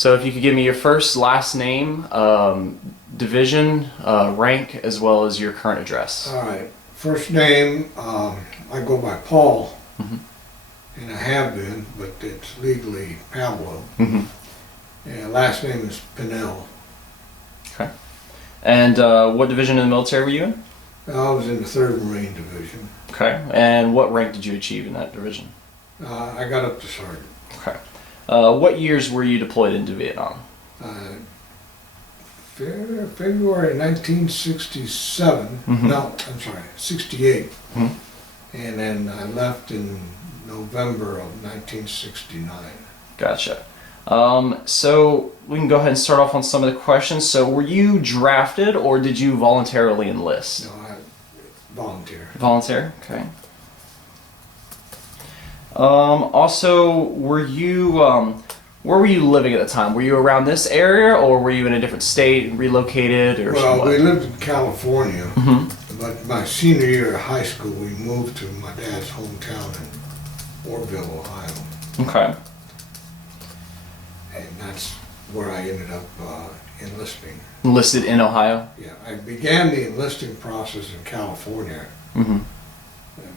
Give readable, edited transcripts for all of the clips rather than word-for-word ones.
So if you could give me your first, last name, division, rank, as well as your current address. All right. First name, I go by Paul, and I have been, but it's legally Pablo. And last name is Pinnell. Okay. And what division in the military were you in? I was in the 3rd Marine Division. Okay. And what rank did you achieve in that division? I got up to sergeant. Okay. What years were you deployed into Vietnam? February 1967. No, I'm sorry, 68. And then I left in November of 1969. Gotcha. So we can go ahead and start off on some of the questions. So were you drafted or did you voluntarily enlist? No, I volunteer. Volunteer? Okay. Also, were you, where were you living at the time? Were you around this area or were you in a different state, relocated, or Well, what? we lived in California, but my senior year of high school, we moved to my dad's hometown in Orrville, Ohio. Okay. And that's where I ended up enlisting. Enlisted in Ohio? Yeah, I began the enlisting process in California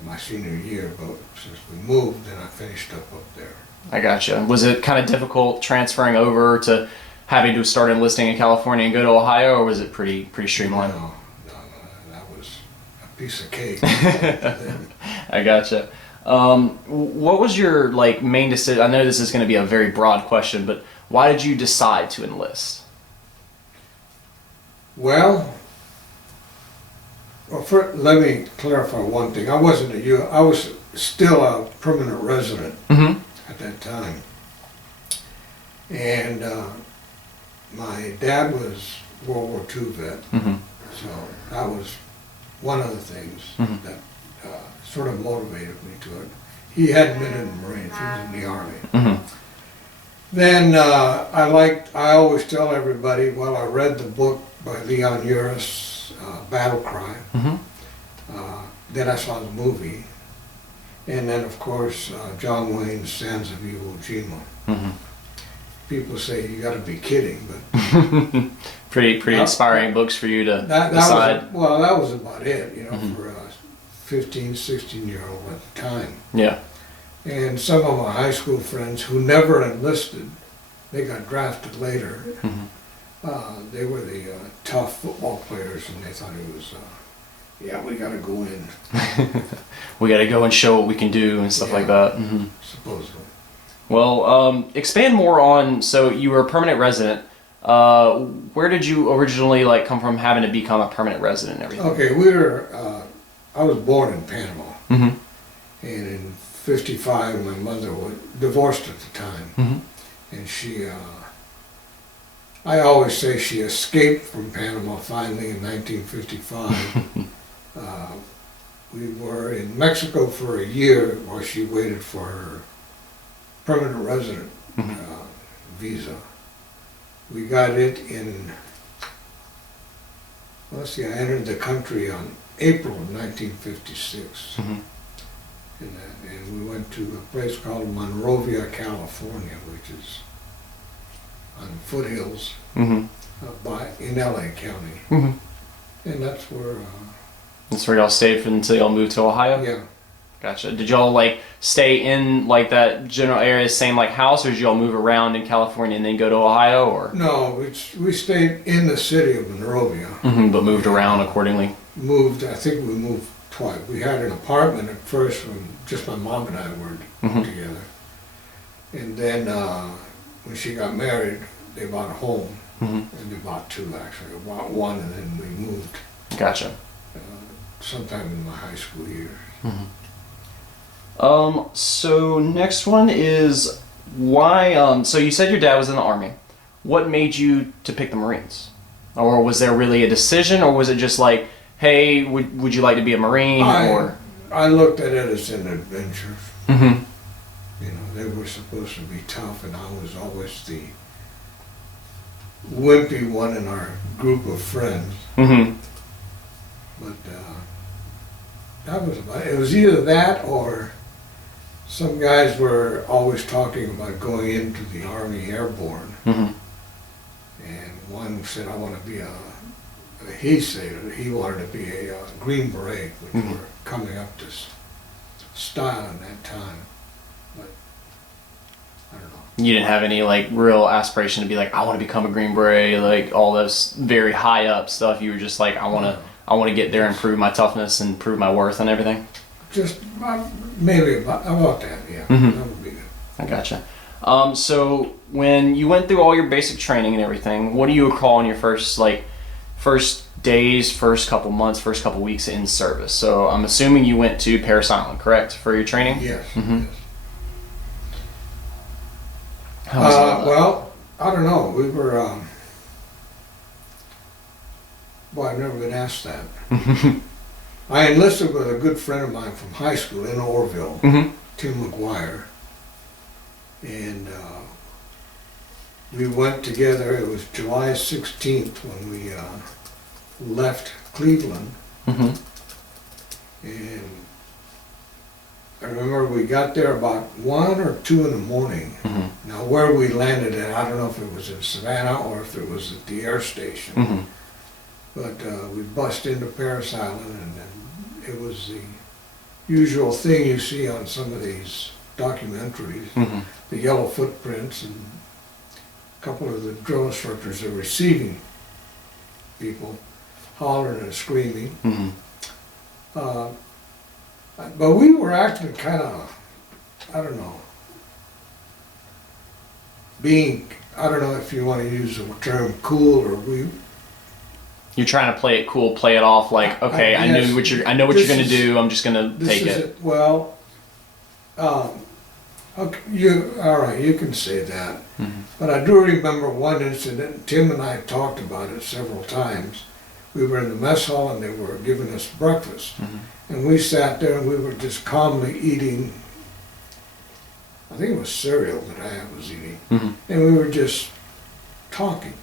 my senior year, but since we moved, then I finished up there. I gotcha. Was it kind of difficult transferring over to having to start enlisting in California and go to Ohio, or was it pretty streamlined? No, that was a piece of cake. I gotcha. What was your main decision? I know this is going to be a very broad question, but why did you decide to enlist? Well, first, let me clarify one thing. I was still a permanent resident at that time, and my dad was World War II vet, so that was one of the things that sort of motivated me to it. He hadn't been in the Marines; he was in the Army. Then I always tell everybody, well, I read the book by Leon Uris, Battle Cry. Then I saw the movie. And then, of course, John Wayne's Sands of Iwo Jima. People say, you got to be kidding, but... pretty inspiring books for you to decide. That was about it, for a 15, 16-year-old at the time. Yeah. And some of my high school friends who never enlisted, they got drafted later. They were the tough football players, and they thought it was, we got to go in. We got to go and show what we can do and stuff like that. Supposedly. Well, expand more on, so you were a permanent resident. Where did you originally come from having to become a permanent resident and everything? Okay, I was born in Panama. And in 55, my mother was divorced at the time. And she, I always say she escaped from Panama finally in 1955. We were in Mexico for a year while she waited for her permanent resident visa. We got it in, I entered the country on April of 1956. And we went to a place called Monrovia, California, which is on the foothills in LA County. And that's where... That's where y'all stayed until y'all moved to Ohio? Yeah. Gotcha. Did y'all stay in that general area, same house, or did y'all move around in California and then go to Ohio, or? No, we stayed in the city of Monrovia. But moved around accordingly? I think we moved twice. We had an apartment at first when just my mom and I were together. And then when she got married, they bought a home. And they bought two, actually. They bought one and then we moved. Gotcha. Sometime in my high school years. So next one is why, so you said your dad was in the Army. What made you to pick the Marines? Or was there really a decision, or was it just hey, would you like to be a Marine? I looked at it as an adventure. They were supposed to be tough, and I was always the wimpy one in our group of friends. But that was about it. It was either that or some guys were always talking about going into the Army Airborne, Mm-hmm. and one said, I want to be he said he wanted to be a Green Beret, which Mhm. were coming up to style in that time. But I don't know. You didn't have any like real aspiration to be like, I want to become a Green Beret, like all those very high up stuff. You were just like, I want to get there and prove my toughness and prove my worth and everything. Just maybe about that, yeah. Mhm. That would be good. I gotcha. So when you went through all your basic training and everything, what do you recall in your first days, first couple months, first couple weeks in service? So I'm assuming you went to Parris Island, correct, for your training? Yes. Mhm. Yes. How was all that? Well, I don't know. We were. Boy, I've never been asked that. I enlisted with a good friend of mine from high school in Orville, Mhm. Tim McGuire, and we went together. It was July 16th when we left Cleveland, Mhm. and I remember we got there about 1 or 2 in the morning. Mhm. Now, where we landed at, I don't know if it was in Savannah or if it was at the air station. Mhm. But we bust into Parris Island, and then it was the usual thing you see on some of these documentaries, Mhm. the yellow footprints, and a couple of the drill instructors are receiving people, hollering and screaming. Mhm. But we were acting kind of, I don't know, I don't know if you want to use the term cool, or You're trying to play it cool, play it off like, okay, I know Yes. what you're gonna do. I'm just gonna this take is it. well, okay, all right, you can say that. Mhm. But I do remember one incident, Tim and I talked about it several times. We were in the mess hall and they were giving us breakfast. Mhm. And we sat there and we were just calmly eating, I think it was cereal that I was eating. Mhm. And we were just talking.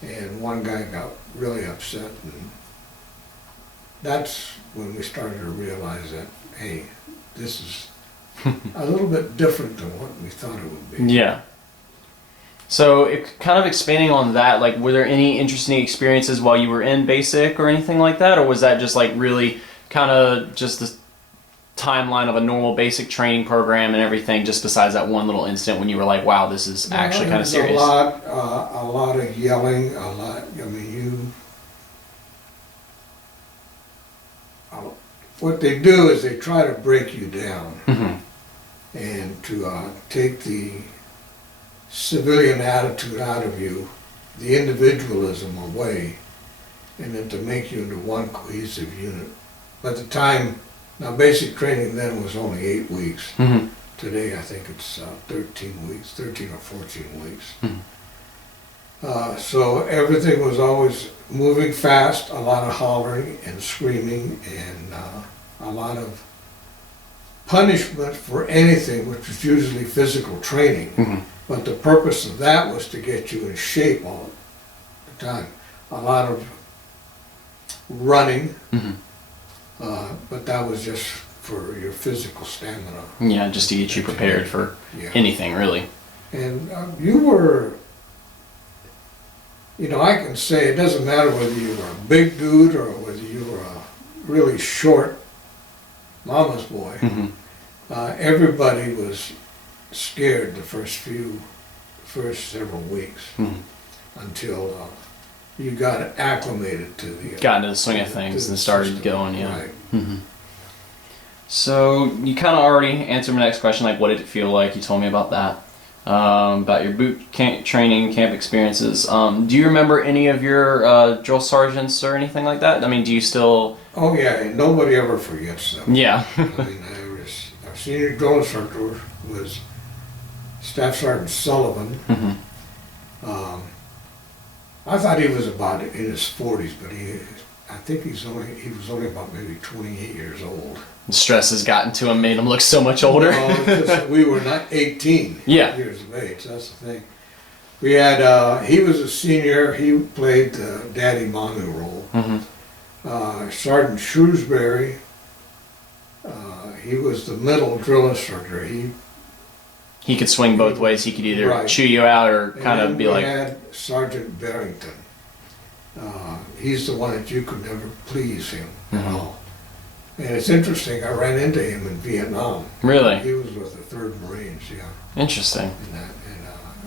And one guy got really upset, and that's when we started to realize that, hey, this is a little bit different than what we thought it would be. Yeah. So, kind of expanding on that, like, were there any interesting experiences while you were in basic or anything like that, or was that just like really kind of just the timeline of a normal basic training program and everything, just besides that one little incident when you were like, wow, this is actually kind of serious? A lot of yelling, I mean, what they do is they try to break you down Mhm. and to take the civilian attitude out of you, the individualism away, and then to make you into one cohesive unit. By the time, now basic training then was only 8 weeks. Mhm. Today I think it's 13 weeks, 13 or 14 weeks. Mhm. So everything was always moving fast, a lot of hollering and screaming, and a lot of punishment for anything, which was usually physical training. Mhm. But the purpose of that was to get you in shape all the time. A lot of running, Mhm. but that was just for your physical stamina. Yeah, just to get you prepared for Yeah. anything, really. And you were, I can say it doesn't matter whether you were a big dude or whether you were a really short mama's boy. Mhm. Everybody was scared the first several weeks Mhm. until you got acclimated to the Got into the swing of to things the and started system. going, yeah. Right. Mhm. So you kind of already answered my next question, like what did it feel like? You told me about that, about your boot camp training, camp experiences. Do you remember any of your drill sergeants or anything like that? I mean, do you still? Oh yeah, and nobody ever forgets them. Yeah. I mean, our senior drill instructor was Staff Sergeant Sullivan. Mhm. I thought he was about in his 40s, but I think he was only about maybe 28 years old. The stress has gotten to him, made him look so much older. No, it's just, we were not 18 Yeah. years of age. That's the thing. We had he was a senior. He played the Daddy Manu role. Mhm. Sergeant Shrewsbury. he was the middle drill instructor. He could swing both ways. He could either Right. chew you out or And kind of then be we like, had Sergeant Barrington. He's the one that you could never please him at Mhm. all. And it's interesting, I ran into him in Vietnam. really? He was with the 3rd Marines, yeah. Interesting.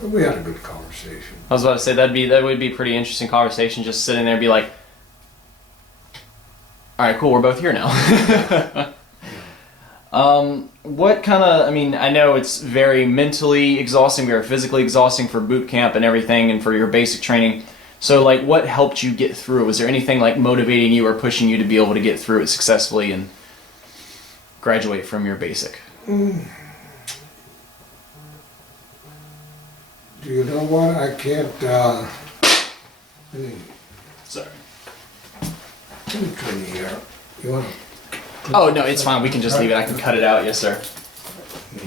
And we had a good conversation. I was about to say that would be a pretty interesting conversation, just sitting there and be like, all right, cool, we're both here now. What kind of, I mean, I know it's very mentally exhausting, very physically exhausting for boot camp and everything and for your basic training. So, like, what helped you get through? Was there anything, like, motivating you or pushing you to be able to get through it successfully and graduate from your basic? Do you know what? I can't, let Sorry. me turn the air. You want to? Oh, no, it's fine. We can just leave it. I can cut it out. Yes, sir. Yeah.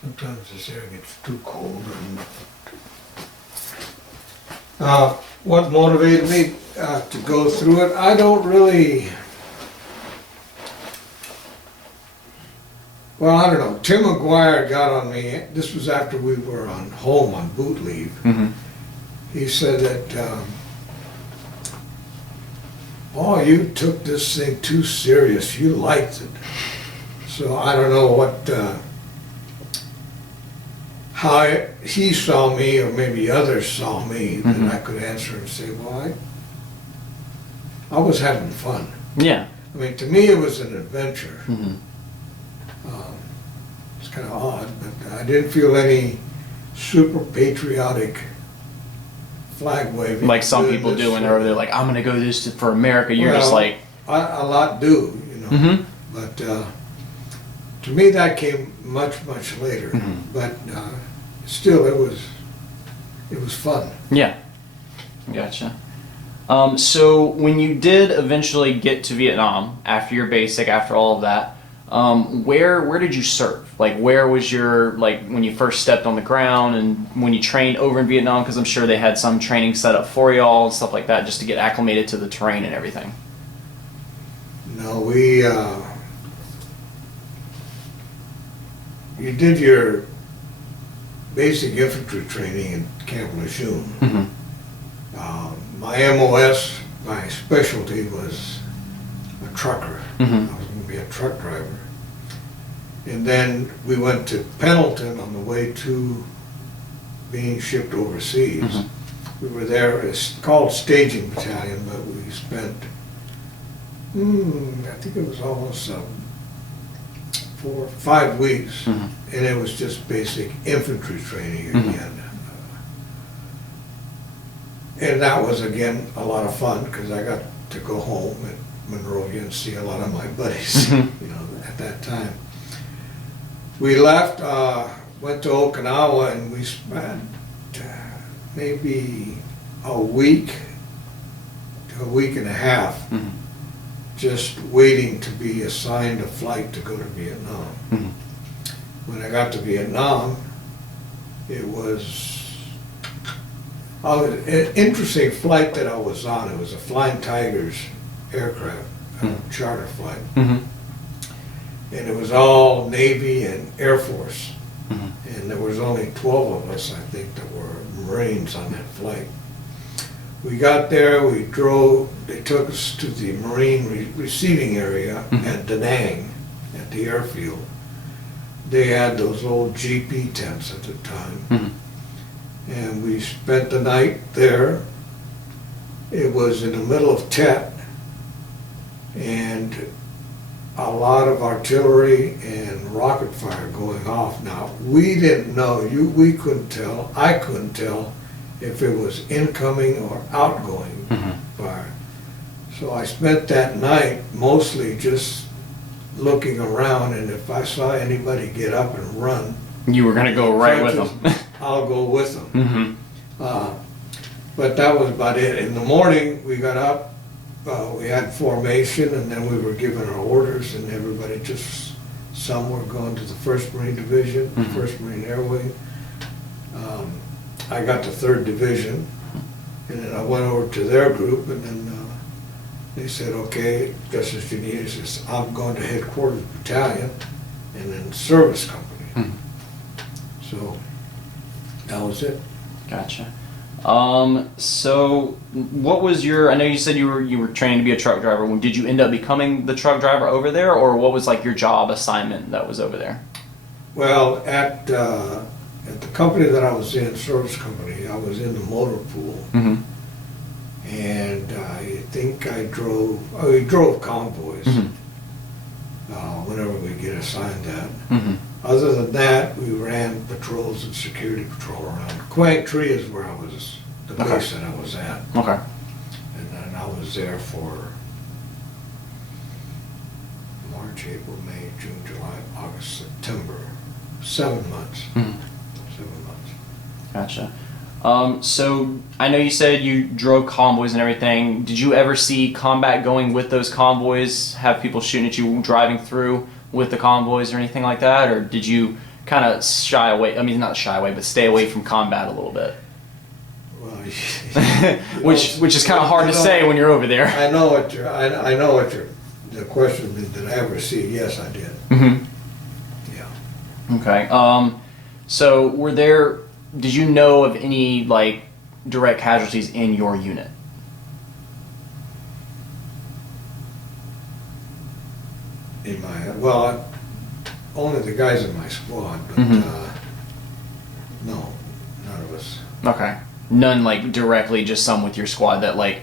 Sometimes this air gets too cold. What motivated me to go through it? I don't really. Well, I don't know. Tim McGuire got on me. This was after we were home on boot leave. Mm-hmm. He said that, oh, you took this thing too serious. You liked it. So I don't know what, how he saw me, or maybe others saw me, Mhm. that I could answer and say, well, I was having fun. Yeah. I mean, to me, it was an adventure. Mm-hmm. It's kind of odd, but I didn't feel any super patriotic flag waving. Like some Doing people this do when or- they're like, I'm going to go for America. You're just Well, like, A lot do, you know. mm-hmm. But to me, that came much later. Mhm. But still, it was fun. Yeah. Gotcha. So when you did eventually get to Vietnam, after your basic, after all of that, where did you serve? Like, where was your, like, when you first stepped on the ground and when you trained over in Vietnam? Because I'm sure they had some training set up for y'all and stuff like that, just to get acclimated to the terrain and everything. No, you did your basic infantry training in Camp Lejeune. Mm-hmm. My MOS, my specialty was a trucker. Mm-hmm. I was going to be a truck driver. And then we went to Pendleton on the way to being shipped overseas. Mm-hmm. We were there, it's called Staging Battalion, but we spent, I think it was almost 4 or 5 weeks. Mm-hmm. And it was just basic infantry training Mhm. again. And that was, again, a lot of fun because I got to go home at Monrovia and see a lot of my buddies, Mhm. you know, at that time. We left, went to Okinawa, and we spent maybe a week to a week and a half Mm-hmm. just waiting to be assigned a flight to go to Vietnam. Mm-hmm. When I got to Vietnam, it was an interesting flight that I was on. It was a Flying Tigers aircraft, charter flight. Mm-hmm. And it was all Navy and Air Force. Mm-hmm. And there was only 12 of us, I think, that were Marines on that flight. We got there, we drove, they took us to the Marine receiving area Mhm. at Da Nang, at the airfield. They had those old GP tents at the time. Mm-hmm. And we spent the night there. It was in the middle of Tet, and a lot of artillery and rocket fire going off. Now, we didn't know, we couldn't tell, I couldn't tell if it was incoming or outgoing Mm-hmm. fire. So I spent that night mostly just looking around, and if I saw anybody get up and run, You were going to go right with them. I'll go with them. Mm-hmm. But that was about it. In the morning, we got up, we had formation, and then we were given our orders, and everybody just, some were going to the 1st Marine Division, Mhm. 1st Marine Air Wing. I got the 3rd Division, and then I went over to their group, and then They said, okay, just as you need. He says, I'm going to headquarters battalion and then service company. Mhm. So that was it. Gotcha. So what was I know you said you were training to be a truck driver. Did you end up becoming the truck driver over there, or what was like your job assignment that was over there? Well, at the company that I was in, service company, I was in the motor pool. Mm-hmm. And I think we drove convoys whenever we get assigned that. Mm-hmm. Other than that, we ran patrols and security patrol around. Quang Tree is where I was, the base that I was at. Okay. And then I was there for March, April, May, June, July, August, September. 7 months. Mm-hmm. 7 months. Gotcha. So I know you said you drove convoys and everything. Did you ever see combat going with those convoys? Have people shooting at you driving through with the convoys or anything like that? Or did you kind of shy away? I mean, not shy away, but stay away from combat a little bit. Well, which is kind of hard to say when you're over there. I know what the question is, did I ever see? Yes, I did. Mm-hmm. Yeah. Okay. So did you know of any like direct casualties in your unit? Only the guys in my squad, but no, none of us. Okay. None like directly, just some with your squad that like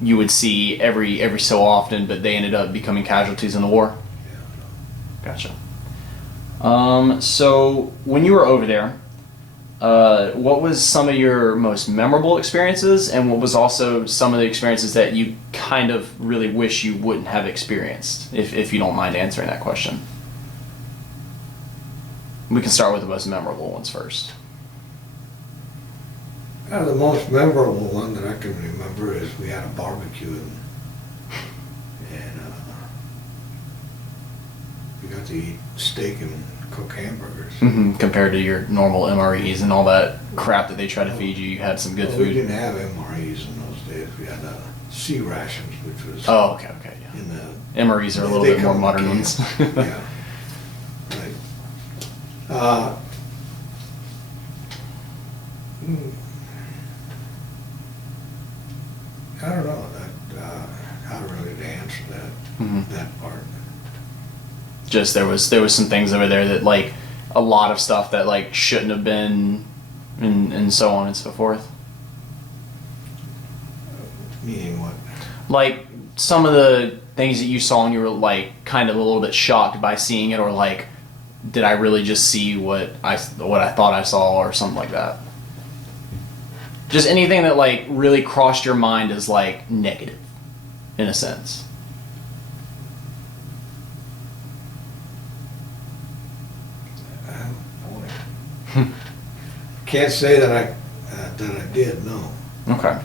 you would see every so often, but they ended up becoming casualties in the war? Yeah, no. Gotcha. So when you were over there, what was some of your most memorable experiences, and what was also some of the experiences that you kind of really wish you wouldn't have experienced, if you don't mind answering that question? We can start with the most memorable ones first. The most memorable one that I can remember is we had a barbecue and we got to eat steak and cook hamburgers. Mm-hmm. Compared to your normal MREs and all that crap that they try to feed you, you had some good food. We didn't have MREs in those days. We had sea rations, which was okay, yeah. in the MREs are a little bit more modern ones. Yeah. Right. I don't know how really to answer that part. Just there was some things over there that like a lot of stuff that like shouldn't have been, and so on and so forth. Meaning what? Like some of the things that you saw and you were like kind of a little bit shocked by seeing it, or like, did I really just see what I thought I saw, or something like that? Just anything that like really crossed your mind as like negative, in a sense. Boy. Can't say that I did. No. Okay.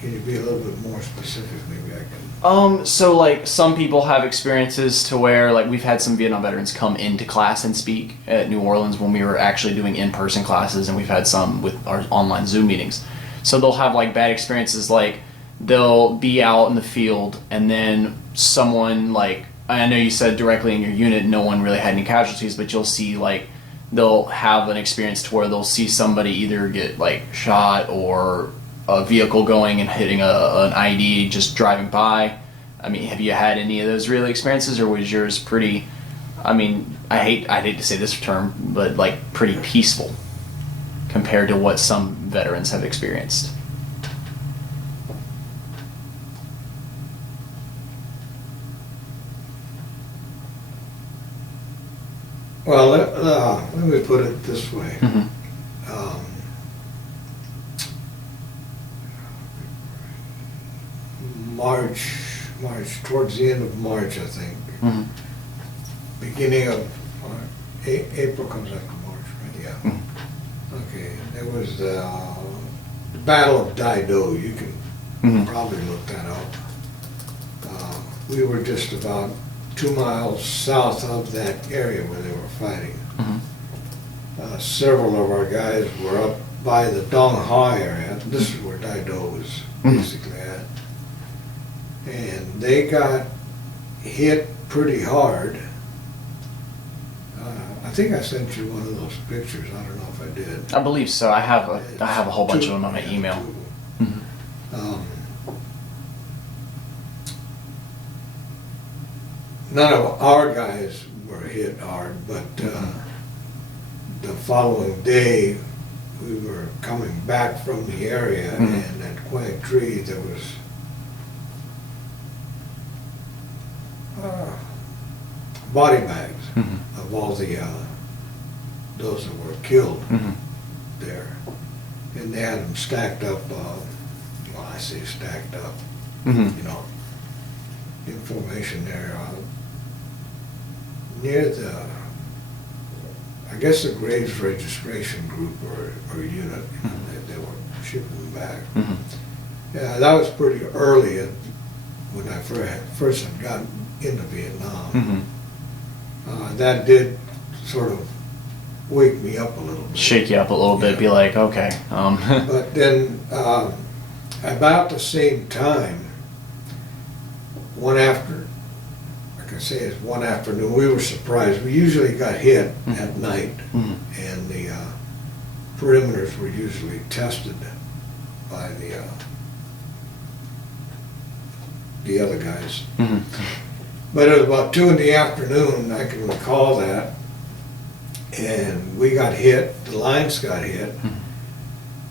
Can you be a little bit more specific? Maybe I can. So like some people have experiences to where like we've had some Vietnam veterans come into class and speak at New Orleans when we were actually doing in-person classes, and we've had some with our online Zoom meetings. So they'll have like bad experiences, like they'll be out in the field and then someone like, I know you said directly in your unit no one really had any casualties, but you'll see like they'll have an experience to where they'll see somebody either get like shot or a vehicle going and hitting an ID just driving by. I mean, have you had any of those real experiences, or was yours pretty, I mean, I hate to say this term, but like pretty peaceful compared to what some veterans have experienced? Well, let me put it this way. Mm-hmm. March, towards the end of March, I think. Mm-hmm. Beginning of April comes after March, right? Yeah. Mm-hmm. Okay, there was the Battle of Dido. You can probably look that up. We were just about 2 miles south of that area where they were fighting. Mm-hmm. Several of our guys were up by the Dong Ha area. This is where Daido was basically at. And they got hit pretty hard. I think I sent you one of those pictures. I don't know if I did. I believe so. I have a whole bunch of them on my email. None of our guys were hit hard, but the following day we were coming back from the area, and at Quang Tree there was body bags of all the those that were killed there, and they had them stacked up. Well, I say stacked up, you know, in formation there near the, I guess the Graves Registration Group or unit. They were shipping them back. Yeah, that was pretty early when I first had gotten into Vietnam. That did sort of wake me up a little bit. Shake you up a little bit, be like, okay. But then about the same time, one afternoon, we were surprised. We usually got hit at night, and the perimeters were usually tested by the other guys. But it was about 2 in the afternoon, I can recall that, and we got hit, the lines got hit,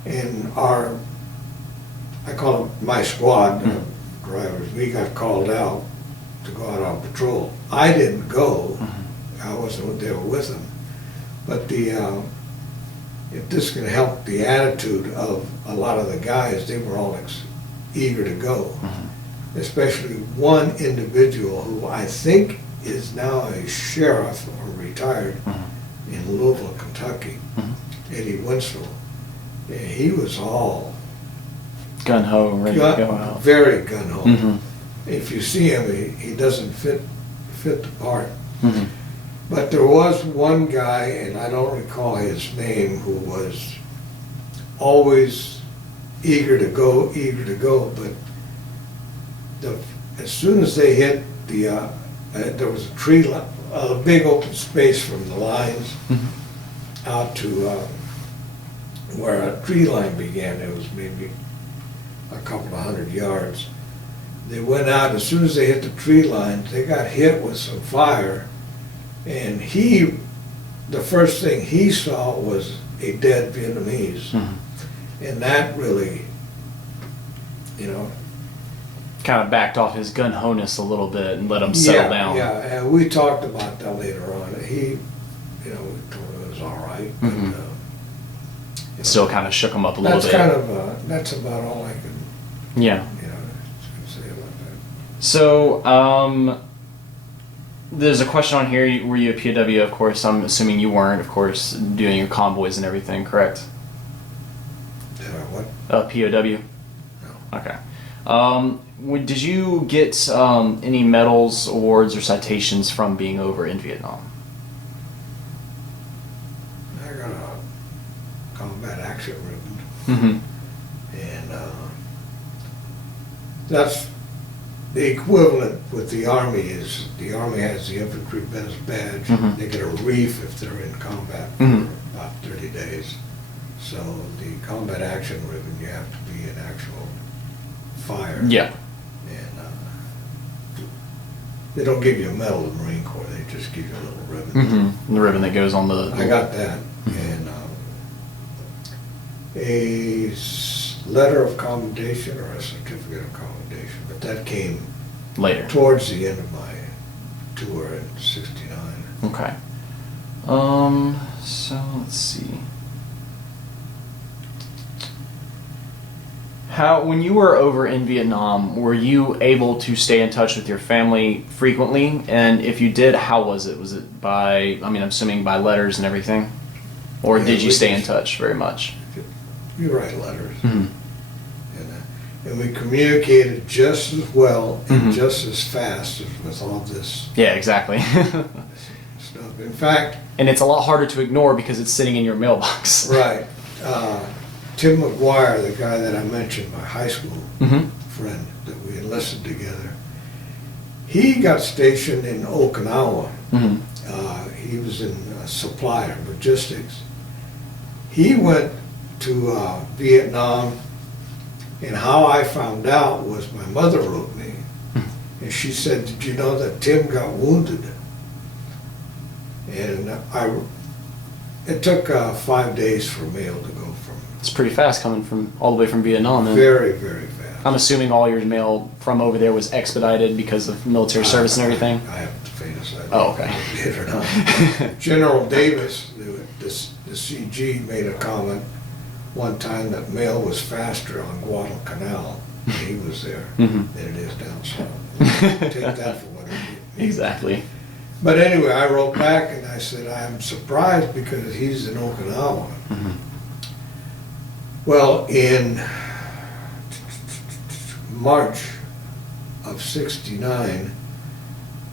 and I call it my squad, drivers, we got called out to go out on patrol. I didn't go, I wasn't there with them, but if this can help the attitude of a lot of the guys, they were all eager to go. Especially one individual who I think is now a sheriff or retired in Louisville, Kentucky, Eddie Winslow. Yeah, he was all gun-ho, ready to go out. Very gun-ho. If you see him, he doesn't fit the part. But there was one guy, and I don't recall his name, who was always eager to go, but as soon as they hit there was a big open space from the lines out to where a tree line began. It was maybe a couple of 100 yards. They went out, as soon as they hit the tree line, they got hit with some fire, and the first thing he saw was a dead Vietnamese. And that really, you know, kind of backed off his gun-ho-ness a little bit and let him settle down. Yeah, and we talked about that later on. He, you know, we told him it was all right. But, still kind of shook him up a little bit. That's about all I can, say about that. So, there's a question on here. Were you a POW? Of course, I'm assuming you weren't, of course, doing your convoys and everything, correct? Did I what? POW? No. Okay. Did you get any medals, awards, or citations from being over in Vietnam? I got a combat action ribbon. And that's the equivalent with the Army. Is the Army has the infantry badge. They get a reef if they're in combat for about 30 days. So the combat action ribbon, you have to be in actual fire. Yeah. And they don't give you a medal of the Marine Corps, they just give you a little ribbon. The ribbon that goes on the... I got that. And a letter of commendation or a certificate of commendation, but that came later, towards the end of my tour in '69. Okay. So let's see. When you were over in Vietnam, were you able to stay in touch with your family frequently? And if you did, how was it? Was it by, I'm assuming by letters and everything? Or did you stay in touch very much? We write letters. And we communicated just as well and just as fast as with all this. Yeah, exactly. Stuff. In fact... And it's a lot harder to ignore because it's sitting in your mailbox. Right. Tim McGuire, the guy that I mentioned, my high school Mm-hmm. friend that we enlisted together, he got stationed in Okinawa. Mm-hmm. He was in supply or logistics. He went to Vietnam, and how I found out was my mother wrote me, and she said, "Did you know that Tim got wounded?" And it took 5 days for mail to go from. It's pretty fast coming from all the way from Vietnam. And Very, very fast. I'm assuming all your mail from over there was expedited because of military service and everything. I haven't the faintest idea. Oh, okay. Believe it or not. General Davis, the CG, made a comment one time that mail was faster on Guadalcanal when he was there Mhm. than it is down south. Take that for what it means. Exactly. But anyway, I wrote back and I said, I'm surprised because he's in Okinawa. Mhm. Well, in March of '69,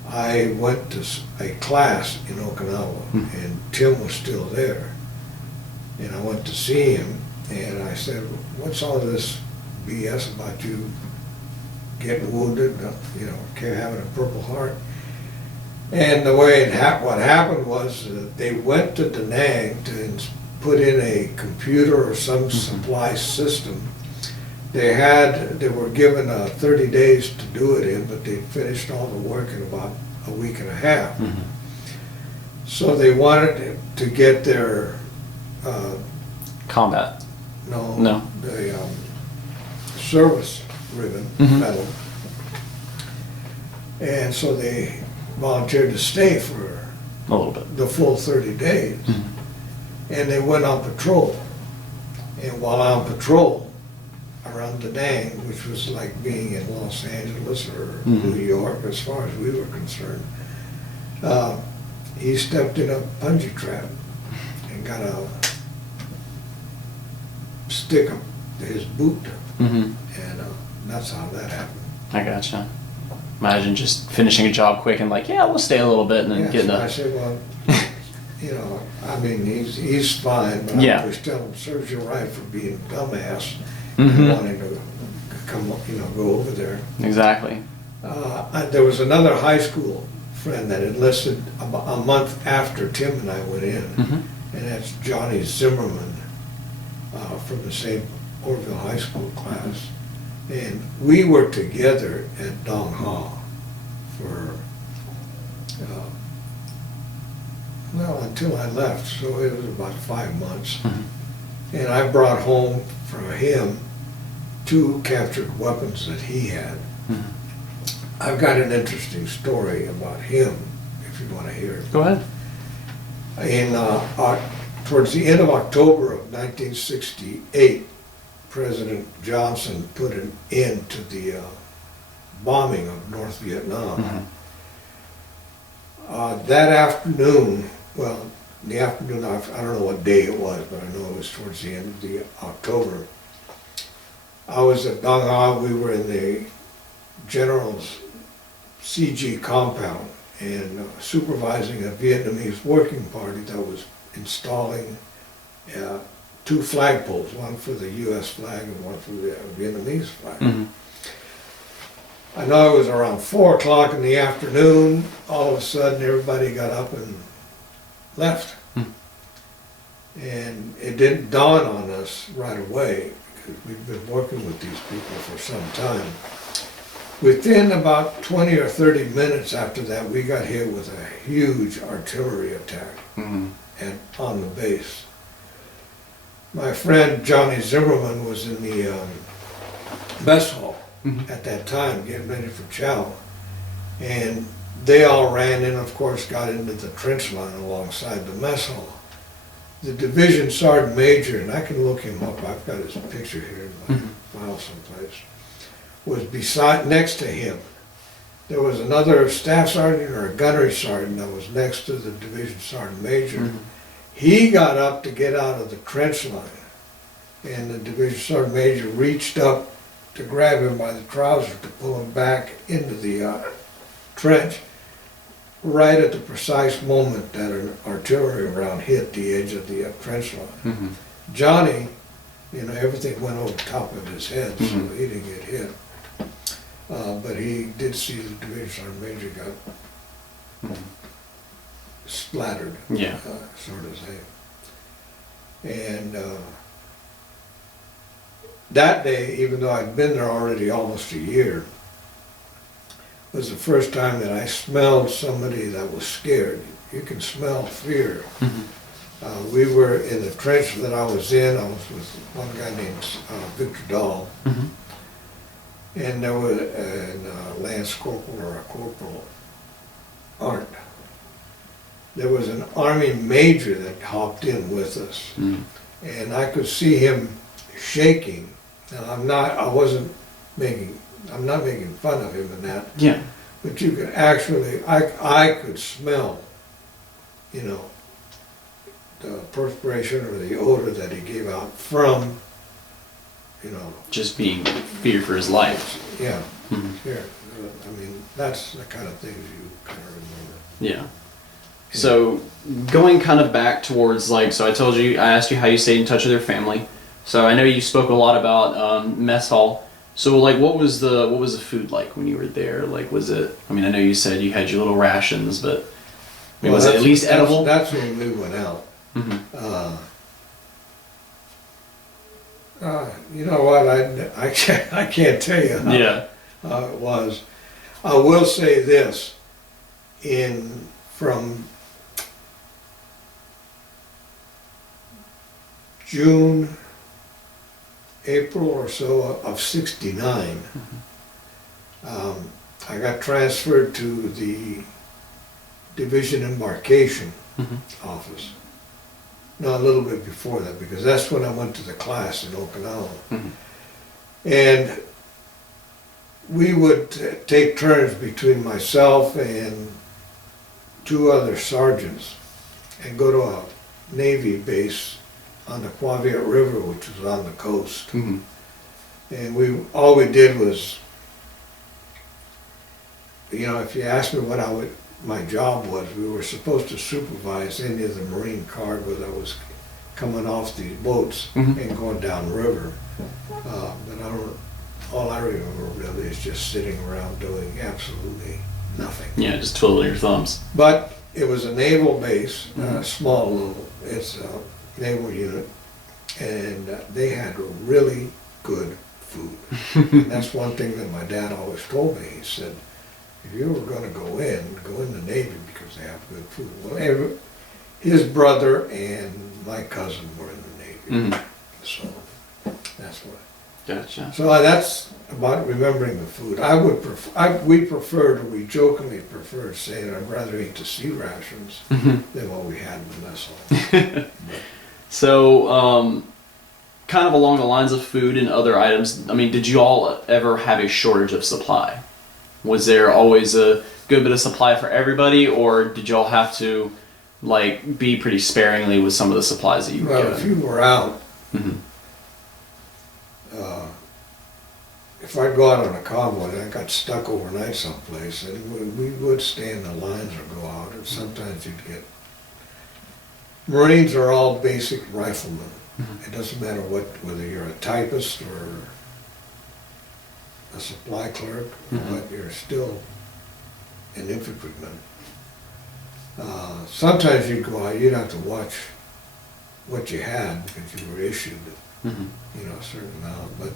I went to a class in Okinawa, and Tim was still there. And I went to see him, and I said, what's all this BS about you getting wounded, having a Purple Heart? And the way what happened was they went to Da Nang to put in a computer or some supply system. They were given 30 days to do it in, but they finished all the work in about a week and a half. Mhm. So they wanted to get their Combat. No. the service ribbon Mhm. medal, and so they volunteered to stay for A little bit. the full 30 days. Mhm. And they went on patrol. And while on patrol around Da Nang, which was like being in Los Angeles or New York as far as we were concerned, he stepped in a bungee trap and got a stick up to his boot. Mm-hmm. And that's how that happened. I gotcha. Imagine just finishing a job quick and like, yeah, we'll stay a little bit and then Yeah, getting so I a... said, well, I mean, he's fine, but Yeah. I always tell him, serves you right for being a dumbass Mhm. and wanting to come, go over there. Exactly. There was another high school friend that enlisted about a month after Tim and I went in, Mm-hmm. and that's Johnny Zimmerman from the same Orville High School class. And we were together at Dong Ha for, until I left, so it was about 5 months. Mm-hmm. And I brought home from him 2 captured weapons that he had. Mhm. I've got an interesting story about him, if you want to hear it. Go ahead. Towards the end of October of 1968, President Johnson put an end to the bombing of North Vietnam. Mhm. That afternoon, the afternoon, I don't know what day it was, but I know it was towards the end of the October. I was at Dong Ha. We were in the General's CG compound and supervising a Vietnamese working party that was installing 2 flagpoles, one for the U.S. flag and one for the Vietnamese flag. Mm-hmm. I know it was around 4 o'clock in the afternoon. All of a sudden, everybody got up and left. And it didn't dawn on us right away, because we've been working with these people for some time. Within about 20 or 30 minutes after that, we got hit with a huge artillery attack Mm-hmm. on the base. My friend Johnny Zimmerman was in the mess hall at that time, getting ready for chow. And they all ran in, of course, got into the trench line alongside the mess hall. The division sergeant major, and I can look him up, I've got his picture here in my file someplace, was next to him. There was another staff sergeant or a gunnery sergeant that was next to the division sergeant major. Mhm. He got up to get out of the trench line, and the division sergeant major reached up to grab him by the trousers to pull him back into the trench, right at the precise moment that an artillery round hit the edge of the trench line. Mm-hmm. Johnny, you know, everything went over top of his head, so Mhm. he didn't get hit. But he did see the Division Sergeant Major got Mhm. splattered, Yeah. sort of thing. And that day, even though I'd been there already almost a year, was the first time that I smelled somebody that was scared. You can smell fear. Mhm. We were in the trench that I was in. I was with one guy named Victor Dahl, Mhm. and there was a lance corporal or a corporal, Arndt. There was an Army major that hopped in with us, Mhm. and I could see him shaking. Now I'm not making fun of him in that, Yeah. but you could actually, I could smell, you know, the perspiration or the odor that he gave out from, you know, Just being feared for his life. yeah, Mhm. here. I mean, that's the kind of things you kind of remember. Yeah. So going kind of back towards like, so I asked you how you stayed in touch with your family. So I know you spoke a lot about mess hall. So like, what was the food like when you were there? Like, was it? I mean, I know you said you had your little rations, but I mean, was it at least edible? That's when we went out. Mhm. You know what? I can't tell you how, Yeah. how it was. I will say this: from June, April or so of '69, I got transferred to the Division Embarkation Mhm. office. No, a little bit before that, because that's when I went to the class in Okinawa. Mhm. And we would take turns between myself and two other sergeants and go to a Navy base on the Quaviat River, which was on the coast. Mhm. And all we did was, you know, if you asked me what my job was, we were supposed to supervise any of the Marine cargo that was coming off these boats Mhm. and going downriver. All I remember really is just sitting around doing absolutely nothing. Yeah, just twiddling your thumbs. But it was a naval base, Mhm. small little, it's a naval unit, and they had really good food. And that's one thing that my dad always told me. He said, if you were going to go in the Navy because they have good food. Well, his brother and my cousin were in the Navy, Mhm. so that's what. Gotcha. So that's about remembering the food. We jokingly preferred saying I'd rather eat the sea rations Mhm. than what we had in the mess hall. So, kind of along the lines of food and other items, I mean, did you all ever have a shortage of supply? Was there always a good bit of supply for everybody, or did y'all have to, like, be pretty sparingly with some of the supplies that you were Well, given? if you were out, Mhm. if I'd go out on a convoy and I got stuck overnight someplace, and we would stay in the lines or go out, and sometimes you'd get. Marines are all basic riflemen. Mhm. It doesn't matter whether you're a typist or a supply clerk, Mhm. but you're still an infantryman. Sometimes you'd go out, you'd have to watch what you had because you were issued, Mhm. you know, a certain amount. But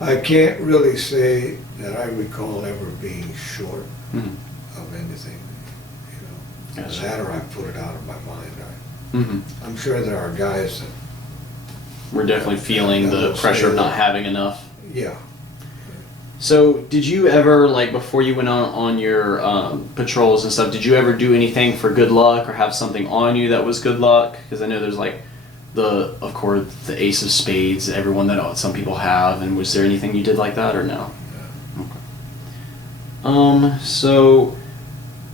I can't really say that I recall ever being short Mhm. of anything, you know. Gotcha. That or I put it out of my mind. Mhm. I'm sure there are guys that, We're definitely feeling the pressure of not having enough. yeah. So, did you ever, like, before you went on your patrols and stuff, did you ever do anything for good luck or have something on you that was good luck? Because I know there's, like, of course, the ace of spades, everyone that some people have, and was there anything you did like that or no? Okay. So,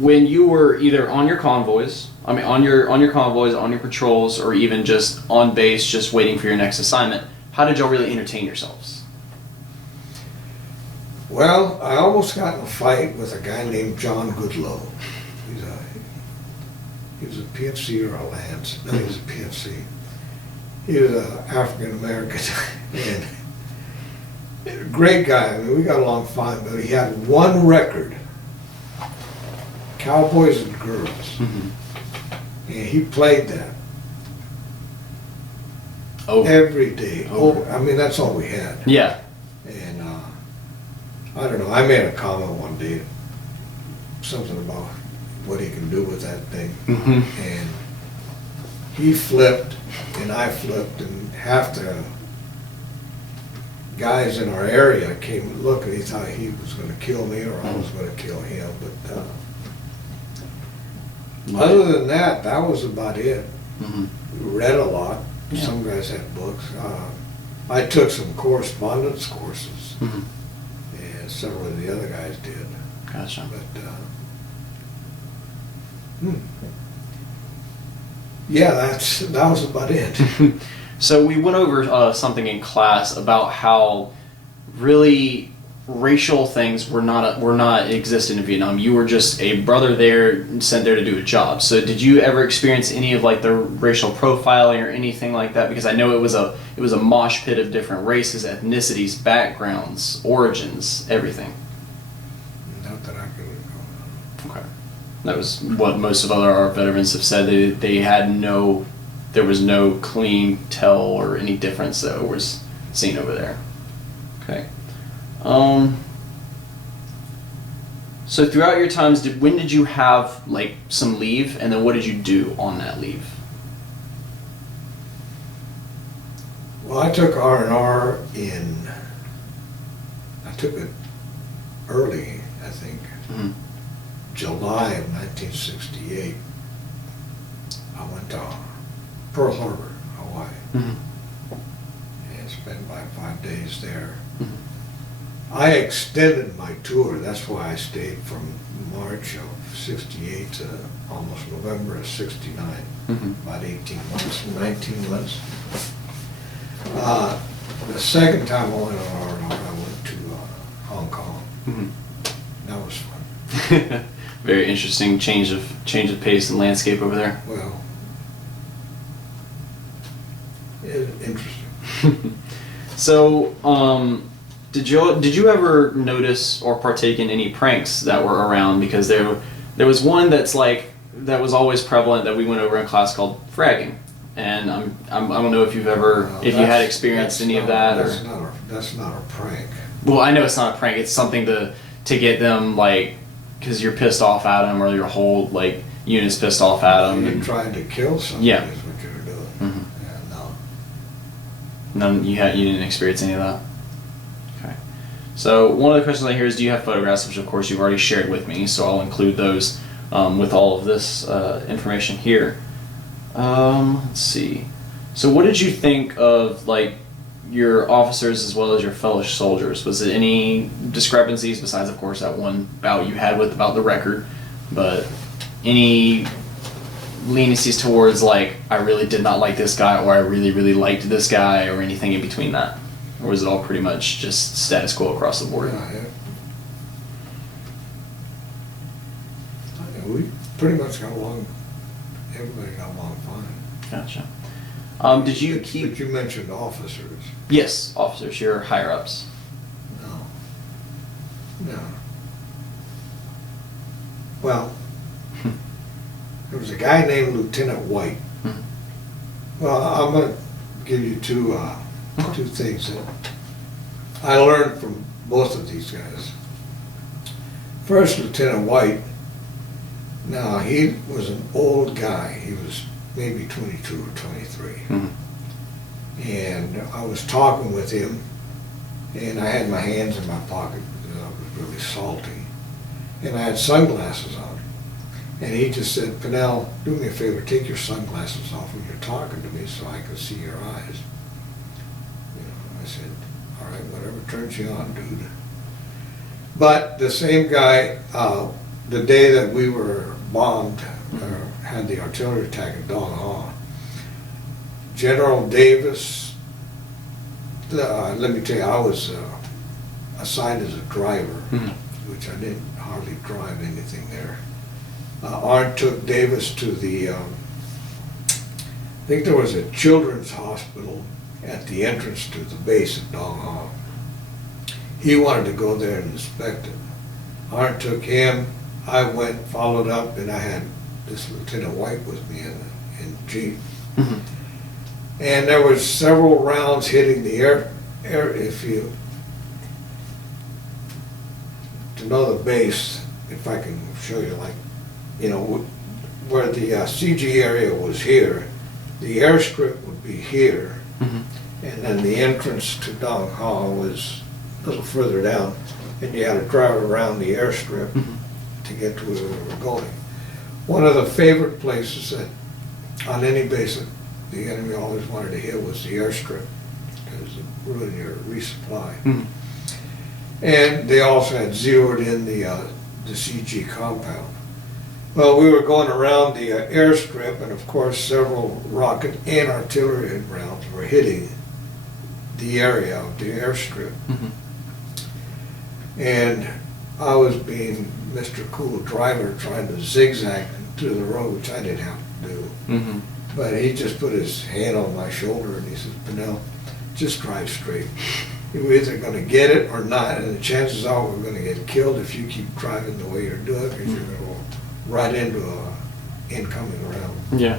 when you were either on your convoys, on your convoys, on your patrols, or even just on base, just waiting for your next assignment, how did y'all really entertain yourselves? Well, I almost got in a fight with a guy named John Goodlow. He was a PFC or a Lance. No, he was a PFC. He was an African American and great guy. I mean, we got along fine, but he had one record, Cowboys and Girls, Mm-hmm. and he played that every day. I mean, that's all we had. Yeah. And I don't know. I made a comment one day, something about what he can do with that thing, Mm-hmm. and he flipped, and I flipped, and half the guys in our area came and looked, and he thought he was going to kill me or I was going to kill him. But other than that, that was about it. Mm-hmm. We read a lot. Yeah. Some guys had books. I took some correspondence courses, Mm-hmm. and several of the other guys did. Gotcha. But yeah, that was about it. So we went over something in class about how really racial things were not existent in Vietnam. You were just a brother there sent there to do a job. So did you ever experience any of like the racial profiling or anything like that? Because I know it was a mosh pit of different races, ethnicities, backgrounds, origins, everything. Not that I can recall. Okay. That was what most of our veterans have said. They had there was no clean tell or any difference that was seen over there. Okay. So throughout your times, when did you have like some leave, and then what did you do on that leave? Well, I took R&R I took it early, I think, Mm-hmm. July of 1968. I went to Pearl Harbor, Hawaii, Mm-hmm. and spent about 5 days there. Mm-hmm. I extended my tour. That's why I stayed from March of 68 to almost November of 69. Mm-hmm. About 18 months, 19 months. The second time I went on R&R, I went to Hong Kong. Mm-hmm. That was fun. Very interesting change of pace and landscape over there. Well, interesting. So, did you ever notice or partake in any pranks that were around? Because there was one that was always prevalent that we went over in class called fragging, and I don't know if you had experienced any of that or. That's not a prank. Well, I know it's not a prank. It's something to get them like because you're pissed off at them or your whole like unit's pissed off at them. You're trying to kill somebody. Yeah. Is what you're doing. Mm-hmm. Yeah, no. None. You didn't experience any of that. Okay. So one of the questions I hear is, do you have photographs? Which of course you've already shared with me. So I'll include those with all of this information here. Let's see. So what did you think of like your officers as well as your fellow soldiers? Was it any discrepancies besides, of course, that one bout you had about the record, but any leniencies towards like I really did not like this guy or I really really liked this guy or anything in between that, or was it all pretty much just status quo across the board? Yeah. We pretty much got along. Everybody got along fine. Gotcha. Did you keep? But you mentioned officers. Yes, officers, your higher ups. No. Well, there was a guy named Lieutenant White. Well, I'm going to give you two things that I learned from both of these guys. First, Lieutenant White. Now, he was an old guy. He was maybe 22 or 23. Mm-hmm. And I was talking with him, and I had my hands in my pocket because I was really salty. And I had sunglasses on. And he just said, "Pennell, do me a favor, take your sunglasses off when you're talking to me so I can see your eyes." I said, "All right, whatever turns you on, dude." But the same guy, the day that we were bombed, had the artillery attack at Dong Ha, General Davis, let me tell you, I was assigned as a driver, which I didn't hardly drive anything there. Arndt took Davis to the I think there was a children's hospital at the entrance to the base at Dong Hong. He wanted to go there and inspect it. Arndt took him, I went, followed up, and I had this Lieutenant White with me in Jeep. Mhm. And there was several rounds hitting the air if you, to know the base, if I can show you, like, you know, where the CG area was here, the airstrip would be here, Mhm. and then the entrance to Dong Hong was a little further down, and you had to drive around the airstrip Mhm. to get to where we were going. One of the favorite places that, on any base that the enemy always wanted to hit was the airstrip, because it ruined your resupply. Mhm. And they also had zeroed in the CG compound. Well, we were going around the airstrip, and of course several rocket and artillery rounds were hitting the area of the airstrip. Mhm. And I was being Mr. Cool driver trying to zigzag through the road, which I didn't have to do. Mhm. But he just put his hand on my shoulder and he said, "Pinnell, just drive straight. You're either going to get it or not, and the chances are we're going to get killed if you keep driving the way you're doing, because you're going to go right into a incoming round." Yeah.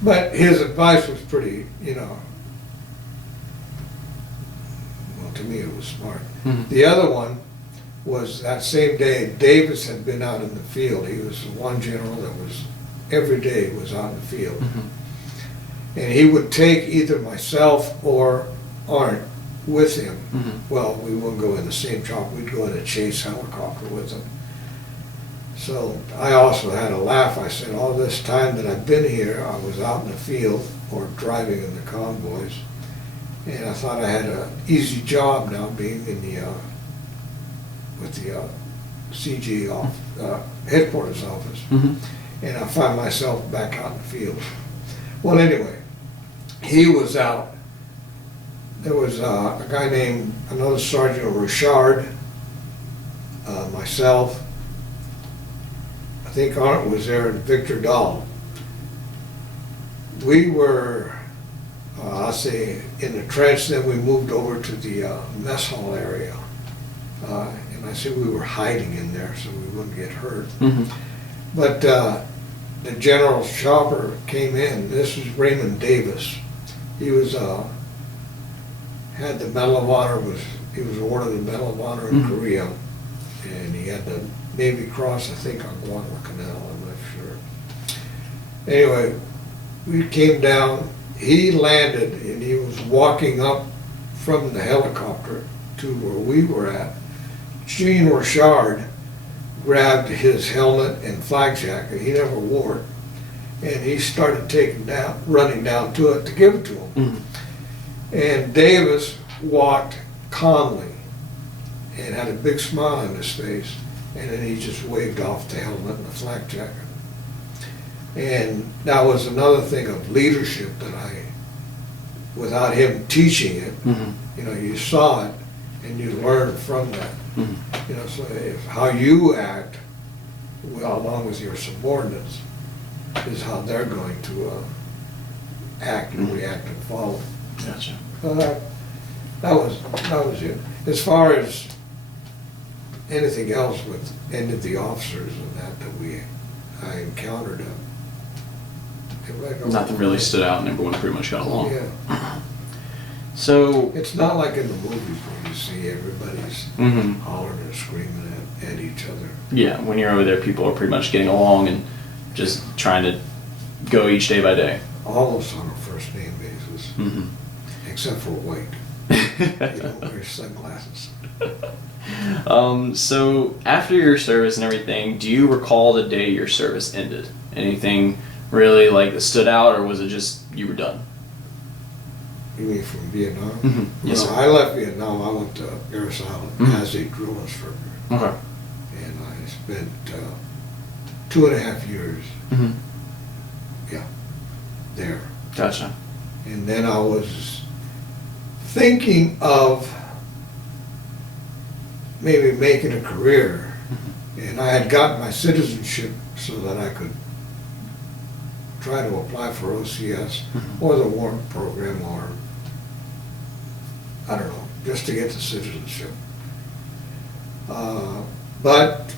But his advice was pretty, you know, well, to me it was smart. Mhm. The other one was that same day, Davis had been out in the field. He was the one general that was, every day was out in the field. Mhm. And he would take either myself or Arndt with him. Mhm. Well, we wouldn't go in the same chopper, we'd go in a chase helicopter with him. So I also had a laugh. I said, all this time that I've been here, I was out in the field or driving in the convoys. And I thought I had an easy job now being in the, with the CG headquarters office. Mhm. And I find myself back out in the field. Well, anyway, he was out. There was a guy named, another Sergeant Richard, myself, I think Arndt was there, and Victor Dahl. We were, I'll say, in the trench, then we moved over to the mess hall area. And I said we were hiding in there so we wouldn't get hurt. Mhm. But the general's chopper came in. This was Raymond Davis. He was had the Medal of Honor. He was awarded the Medal of Honor in Mhm. Korea, and he had the Navy Cross, I think, on Guadalcanal. I'm not sure. Anyway, we came down. He landed, and he was walking up from the helicopter to where we were at. Jean Richard grabbed his helmet and flak jacket. He never wore it. And he started running down to it to give it to him. Mhm. And Davis walked calmly and had a big smile on his face. And then he just waved off the helmet and the flak jacket. And that was another thing of leadership that without him teaching it, Mhm. you know, you saw it and you learned from that. Mhm. You know, so how you act, well, along with your subordinates, is how they're going to act and react and follow. Gotcha. That was it. As far as anything else with any of the officers and that I encountered, Nothing really stood out, and everyone pretty much got along. Yeah, So. it's not like in the movies where you see everybody's Mhm. hollering and screaming at each other. Yeah, when you're over there, people are pretty much getting along and just trying to go each day by day. Almost on a first name basis, Mhm. except for White. You don't wear sunglasses. So after your service and everything, do you recall the day your service ended? Anything really like that stood out, or was it just you were done? You mean from Vietnam? Mhm. Yes, Well, sir. I left Vietnam. I went to Garris Island Mhm. as a drill instructor, Okay. and I spent 2.5 years Mhm. there. Gotcha. And then I was thinking of maybe making a career, and I had gotten my citizenship so that I could try to apply for OCS or the warrant program, or I don't know, just to get the citizenship. But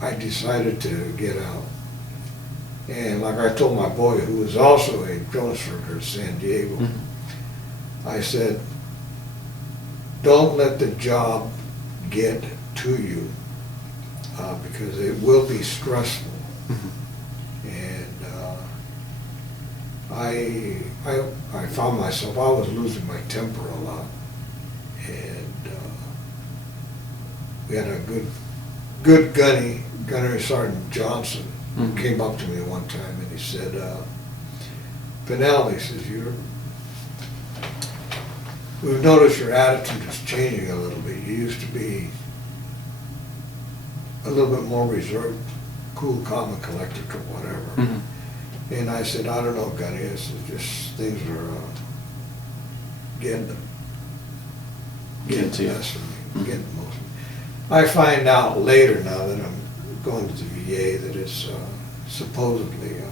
I decided to get out. And like I told my boy, who was also a Jonas worker at San Diego, I said, don't let the job get to you, because it will be stressful. And I found myself, I was losing my temper a lot. And we had a good Gunnery Sergeant Johnson, who came up to me one time and he said, Pinnell, he says, we've noticed your attitude is changing a little bit. You used to be a little bit more reserved, cool, calm, and collected, or whatever. And I said, I don't know, Gunny, it's just things are getting the best of me, getting the most of me. I find out later, now that I'm going to the VA, that it's supposedly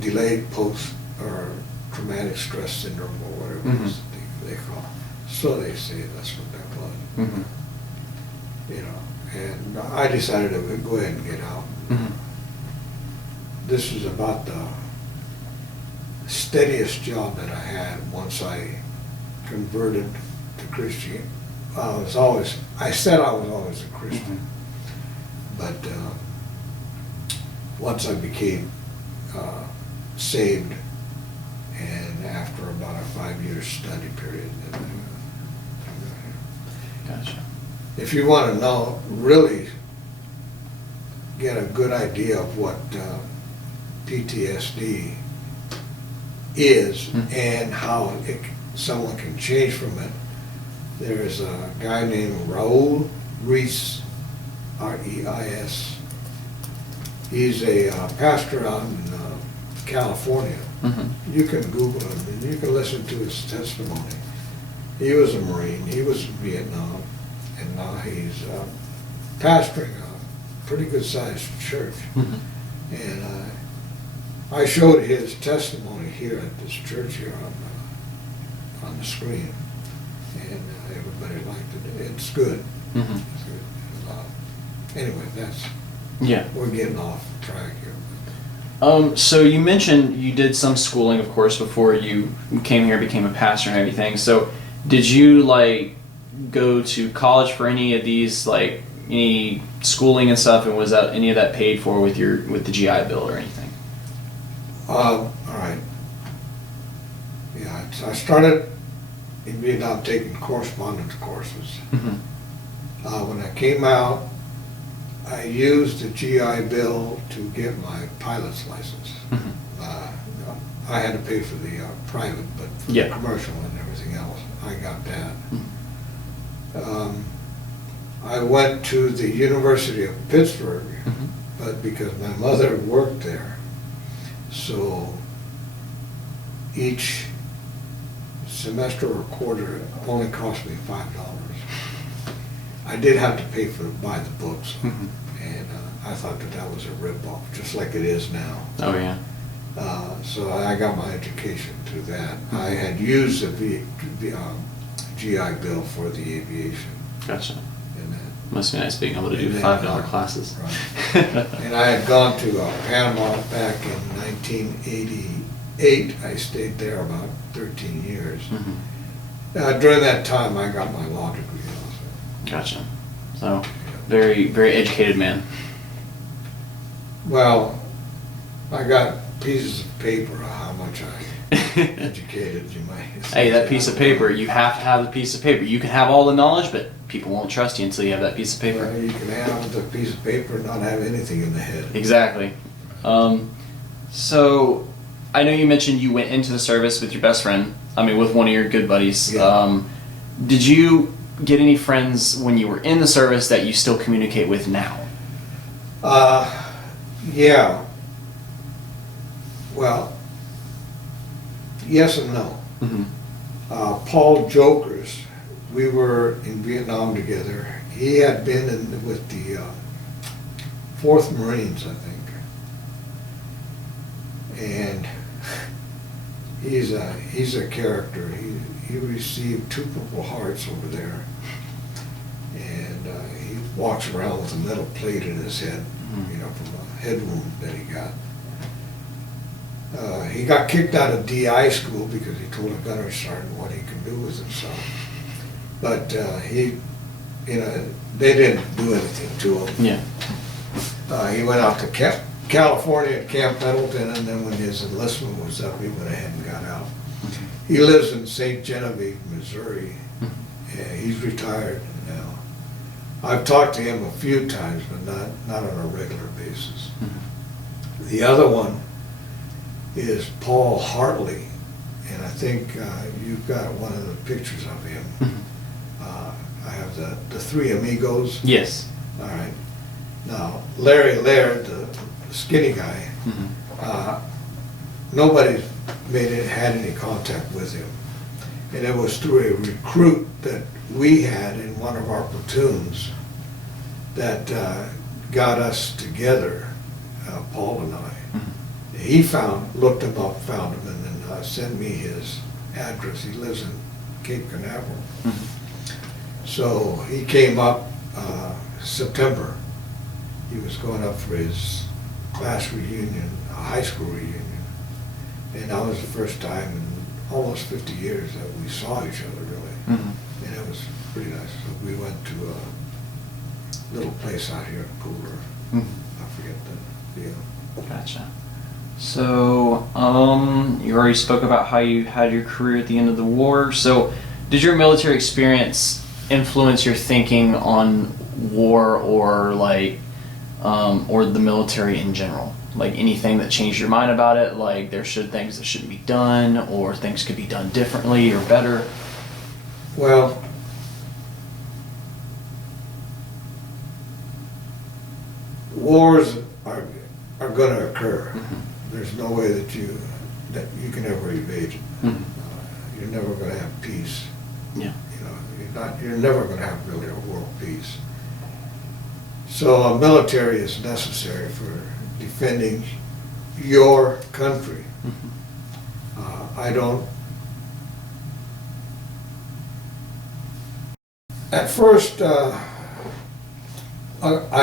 delayed post or traumatic stress syndrome, or whatever it is they call it. So they say that's what that was. You know, and I decided to go ahead and get out. This was about the steadiest job that I had once I converted to Christian. I said I was always a Christian, but once I became saved, and after about a 5-year study period, then Gotcha. if you want to know, really get a good idea of what PTSD is and how someone can change from it, there's a guy named Raul Reis, R-E-I-S. He's a pastor out in California. You can Google him and you can listen to his testimony. He was a Marine, he was in Vietnam, and now he's pastoring a pretty good sized church. And I showed his testimony here at this church here on the screen, and everybody liked it. It's good. It's good. Anyway, we're getting off track here. So you mentioned you did some schooling, of course, before you came here, became a pastor and everything. So did you go to college for any of these, any schooling and stuff, and was that any of that paid for with the GI Bill or anything? All right. Yeah, I started in Vietnam taking correspondence courses. When I came out, I used the GI Bill to get my pilot's license. I had to pay for the private, but for the commercial and everything else, I got that. I went to the University of Pittsburgh, but because my mother worked there, so each semester or quarter only cost me $5. I did have to pay to buy the books, and I thought that was a rip-off, just like it is now. Oh yeah. So I got my education through that. I had used the GI Bill for the aviation. Gotcha. And must be nice being able to do $5 classes. Right. And I had gone to Panama back in 1988. I stayed there about 13 years. During that time, I got my law degree also. Gotcha. So, very, very educated man. Well, I got pieces of paper of how much I educated, you might say. Hey, that piece of paper, you have to have the piece of paper. You can have all the knowledge, but people won't trust you until you have that piece of paper. Well, you can have the piece of paper and not have anything in the head. Exactly. So, I know you mentioned you went into the service with your best friend, with one of your good buddies. Yeah. Did you get any friends when you were in the service that you still communicate with now? Yeah. Well, yes and no. Paul Jokers, we were in Vietnam together. He had been with the 4th Marines, I think. And he's a character. He received 2 Purple Hearts over there, and he walks around with a metal plate in his head, you know, from a head wound that he got. He got kicked out of DI school because he told a gunnery sergeant what he could do with himself. But he, you know, they didn't do anything to him. Yeah. He went out to California at Camp Pendleton, and then when his enlistment was up, he went ahead and got out. He lives in St. Genevieve, Missouri. And he's retired now. I've talked to him a few times, but not on a regular basis. The other one is Paul Hartley, and I think you've got one of the pictures of him. I have the 3 amigos. Yes. All right. Now, Larry Laird, the skinny guy, nobody had any contact with him. And it was through a recruit that we had in one of our platoons that got us together, Paul and I. He looked him up, found him, and then sent me his address. He lives in Cape Canaveral. So he came up September. He was going up for his class reunion, a high school reunion. And that was the first time in almost 50 years that we saw each other, really. And it was pretty nice. So we went to a little place out here in Cooler. I forget the deal. Gotcha. So, you already spoke about how you had your career at the end of the war. So, did your military experience influence your thinking on war or or the military in general? Like anything that changed your mind about it? Like things that shouldn't be done, or things could be done differently or better? Well, wars are going to occur. There's no way that you can ever evade it. You're never going to have peace. Yeah. You know, you're never going to have really a world peace. So a military is necessary for defending your country. At first, I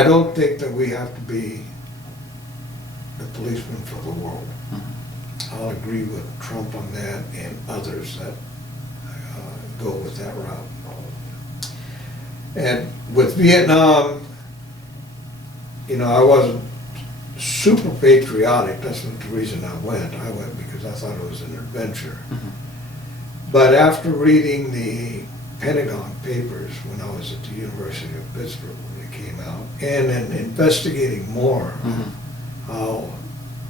don't think that we have to be the policeman for the world. I'll agree with Trump on that and others that go with that route. And with Vietnam, you know, I wasn't super patriotic. That's not the reason I went. I went because I thought it was an adventure. But after reading the Pentagon papers when I was at the University of Pittsburgh when they came out, and then investigating more how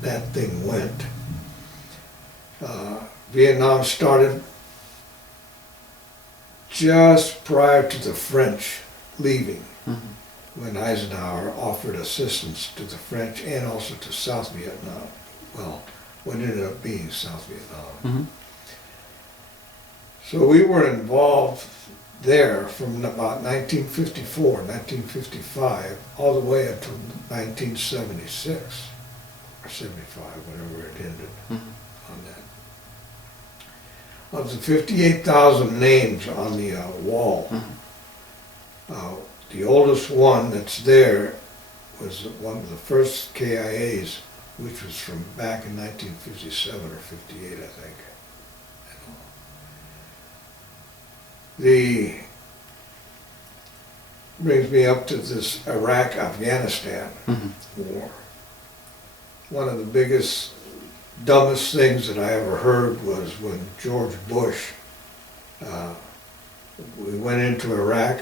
that thing went, Vietnam started just prior to the French leaving, when Eisenhower offered assistance to the French and also to South Vietnam. Well, what ended up being South Vietnam. So we were involved there from about 1954, 1955, all the way until 1976, or 75, whatever it ended on that. Of the 58,000 names on the wall, the oldest one that's there was one of the first KIAs, which was from back in 1957 or 58, I think. The brings me up to this Iraq-Afghanistan war. One of the biggest, dumbest things that I ever heard was when George Bush, we went into Iraq,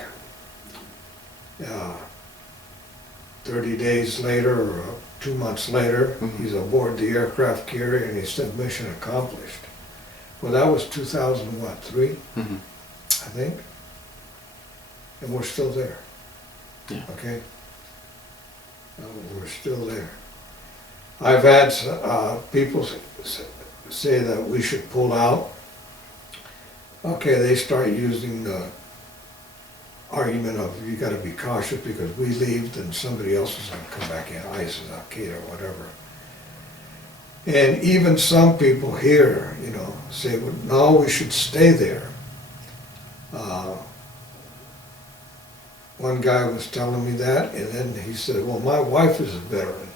30 days later or 2 months later, he's aboard the aircraft carrier and he said mission accomplished. Well, that was 2003, I think, and we're still there. Yeah. Okay? We're still there. I've had people say that we should pull out. Okay, they start using argument of you gotta be cautious because we leave, then somebody else is gonna come back in, ISIS, Al-Qaeda, or whatever. And even some people here, you know, say, well, no, we should stay there. One guy was telling me that, and then he said, well, my wife is a veteran,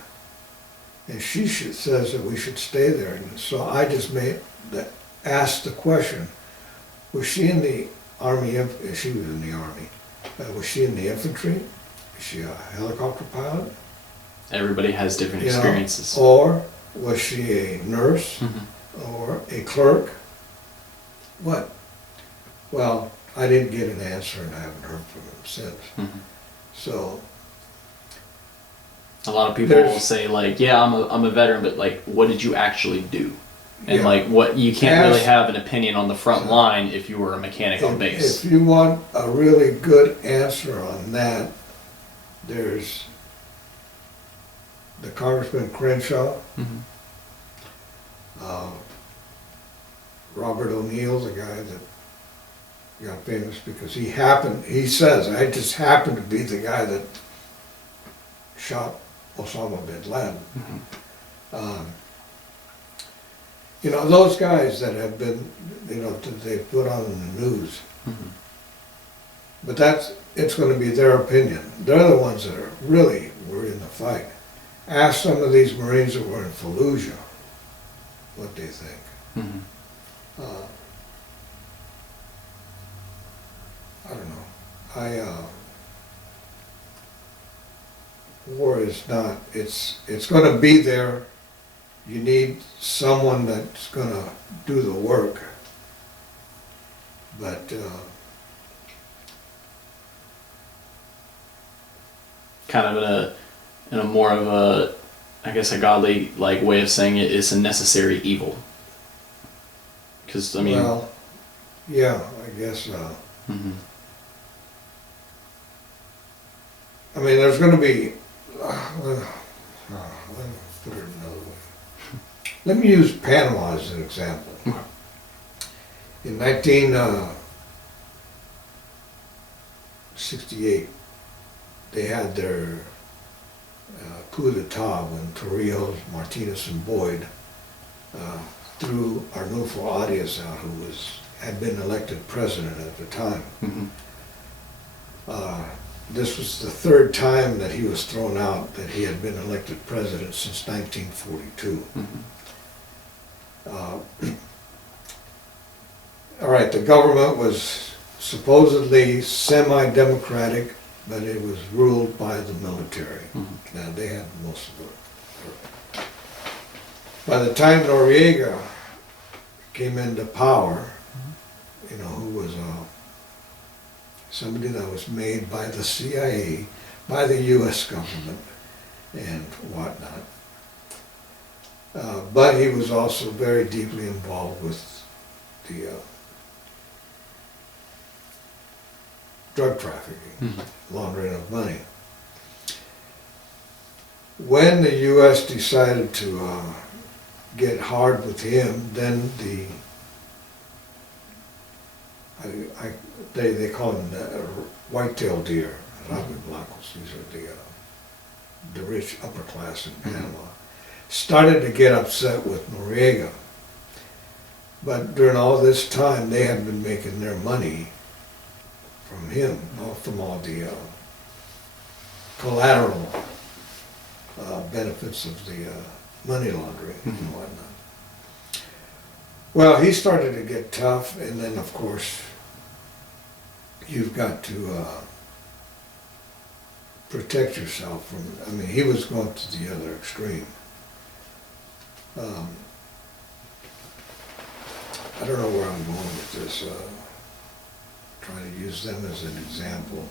and says that we should stay there. And so I just asked the question, was she in the Army? She was in the Army. Was she in the infantry? Is she a helicopter pilot? Everybody has different You know, experiences. or was she a nurse or a clerk? What? Well, I didn't get an answer, and I haven't heard from him since. So a lot of people will say, like, yeah, I'm a veteran, but like, what did you actually do? And like, what you can't really have an opinion on the front line if you were a mechanic on base. If you want a really good answer on that, there's the Congressman Crenshaw, Robert O'Neill, the guy that got famous because he says, I just happened to be the guy that shot Osama bin Laden. You know, those guys that have been, you know, that they put on the news. But it's going to be their opinion. They're the ones that were in the fight. Ask some of these Marines that were in Fallujah what they think. I don't know. War is not, it's going to be there. You need someone that's going to do the work. But kind of in a more of a, I guess, a godly like way of saying it, it's a necessary evil. Because I mean, well, yeah, I guess. I mean, there's going to be. Let me put it another way. Let me use Panama as an example. In 1968, they had their coup d'etat when Torrijos, Martinez, and Boyd threw Arnulfo Arias out, who had been elected president at the time. This was the third time that he was thrown out, that he had been elected president since 1942. All right, the government was supposedly semi-democratic, but it was ruled by the military. Now, they had most of it. By the time Noriega came into power, you know, who was somebody that was made by the CIA, by the U.S. government, and whatnot. But he was also very deeply involved with the drug trafficking, laundering of money. When the U.S. decided to get hard with him, then they call them white-tailed deer, rabi blancos. These are the rich upper class in Panama. Started to get upset with Noriega. But during all this time, they had been making their money from him, from all the collateral benefits of the money laundering and whatnot. Well, he started to get tough, and then, of course, you've got to protect yourself from, I mean, he was going to the other extreme. I don't know where I'm going with this, trying to use them as an example.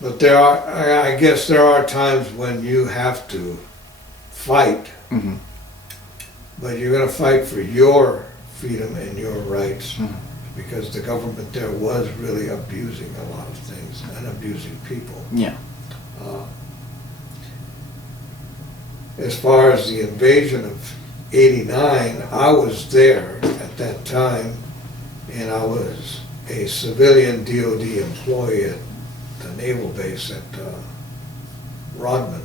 But I guess there are times when you have to fight, but you're going to fight for your freedom and your rights, because the government there was really abusing a lot of things and abusing people. Yeah. As far as the invasion of '89, I was there at that time, and I was a civilian DOD employee at the naval base at Rodman.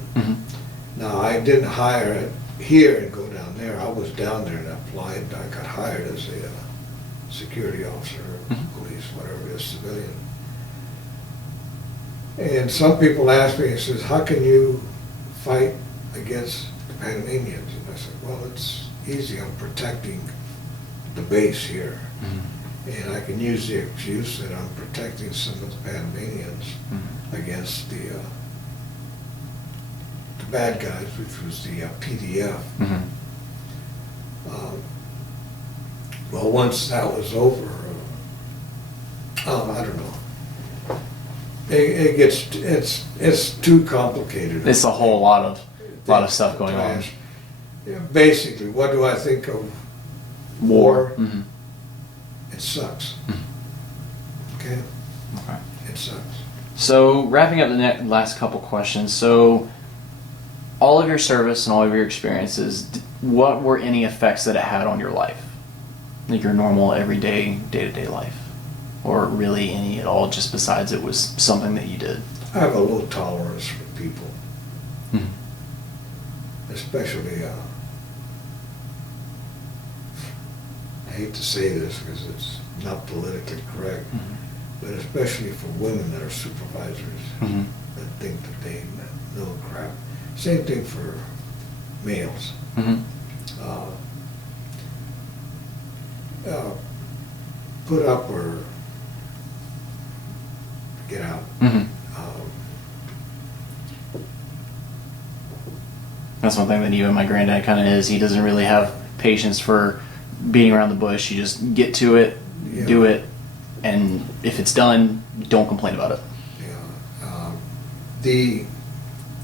Now, I didn't hire it here and go down there. I was down there and applied, and I got hired as a security officer, police, whatever it is, civilian. And some people ask me, it says, how can you fight against the Panamanians? And I said, well, it's easy. I'm protecting the base here. And I can use the excuse that I'm protecting some of the Panamanians against the bad guys, which was the PDF. Well, once that was over, I don't know. It's too complicated. It's a whole lot of stuff going on. Yeah, basically, what do I think of war? It sucks. Okay? Okay. It sucks. So, wrapping up the last couple questions. So, all of your service and all of your experiences, what were any effects that it had on your life? Like your normal, everyday, day-to-day life? Or really any at all, just besides it was something that you did? I have a low tolerance for people. Especially, I hate to say this because it's not politically correct, but especially for women that are supervisors that think that they know crap. Same thing for males. Put up or get out. That's one thing that even my granddad kind of is. He doesn't really have patience for beating around the bush. You just get to it, do it, and if it's done, don't complain about it.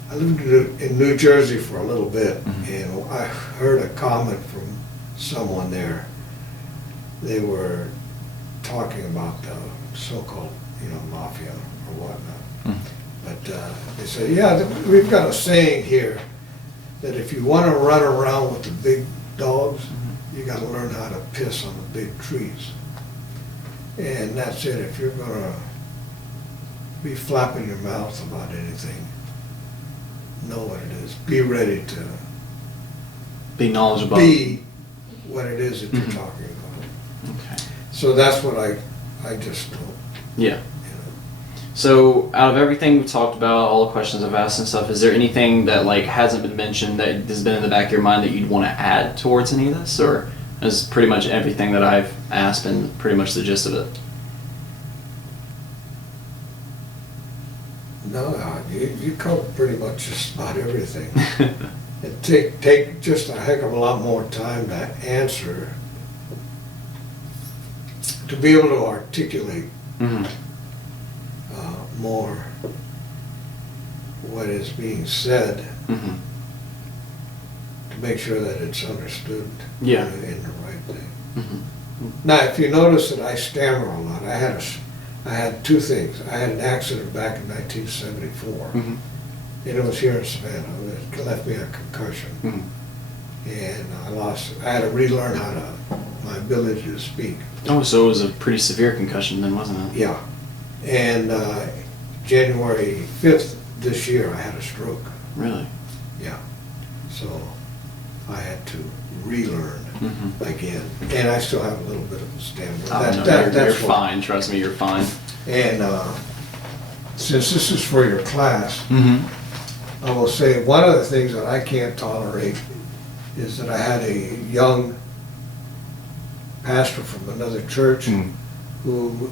I lived in New Jersey for a little bit, and I heard a comment from someone there. They were talking about the so-called, mafia or whatnot. But they said, yeah, we've got a saying here that if you want to run around with the big dogs, you got to learn how to piss on the big trees. And that's it. If you're going to be flapping your mouth about anything, know what it is. Be ready to be knowledgeable. Be what it is that you're talking about. Okay. So that's what I just don't. Yeah. So, out of everything we've talked about, all the questions I've asked and stuff, is there anything that hasn't been mentioned that has been in the back of your mind that you'd want to add towards any of this, or is pretty much everything that I've asked been pretty much the gist of it? No, you covered pretty much just about everything. It take just a heck of a lot more time to answer, to be able to articulate more what is being said, to make sure that it's understood in the right thing. Now, if you notice that I stammer a lot, I had two things. I had an accident back in 1974, and it was here in Savannah. It left me a concussion, and I had to relearn my ability to speak. Oh, so it was a pretty severe concussion then, wasn't it? Yeah, and January 5th this year, I had a stroke. Really? Yeah, so I had to relearn again, and I still have a little bit of a stammer. You're fine. Trust me, you're fine. And since this is for your class, I will say one of the things that I can't tolerate is that I had a young pastor from another church who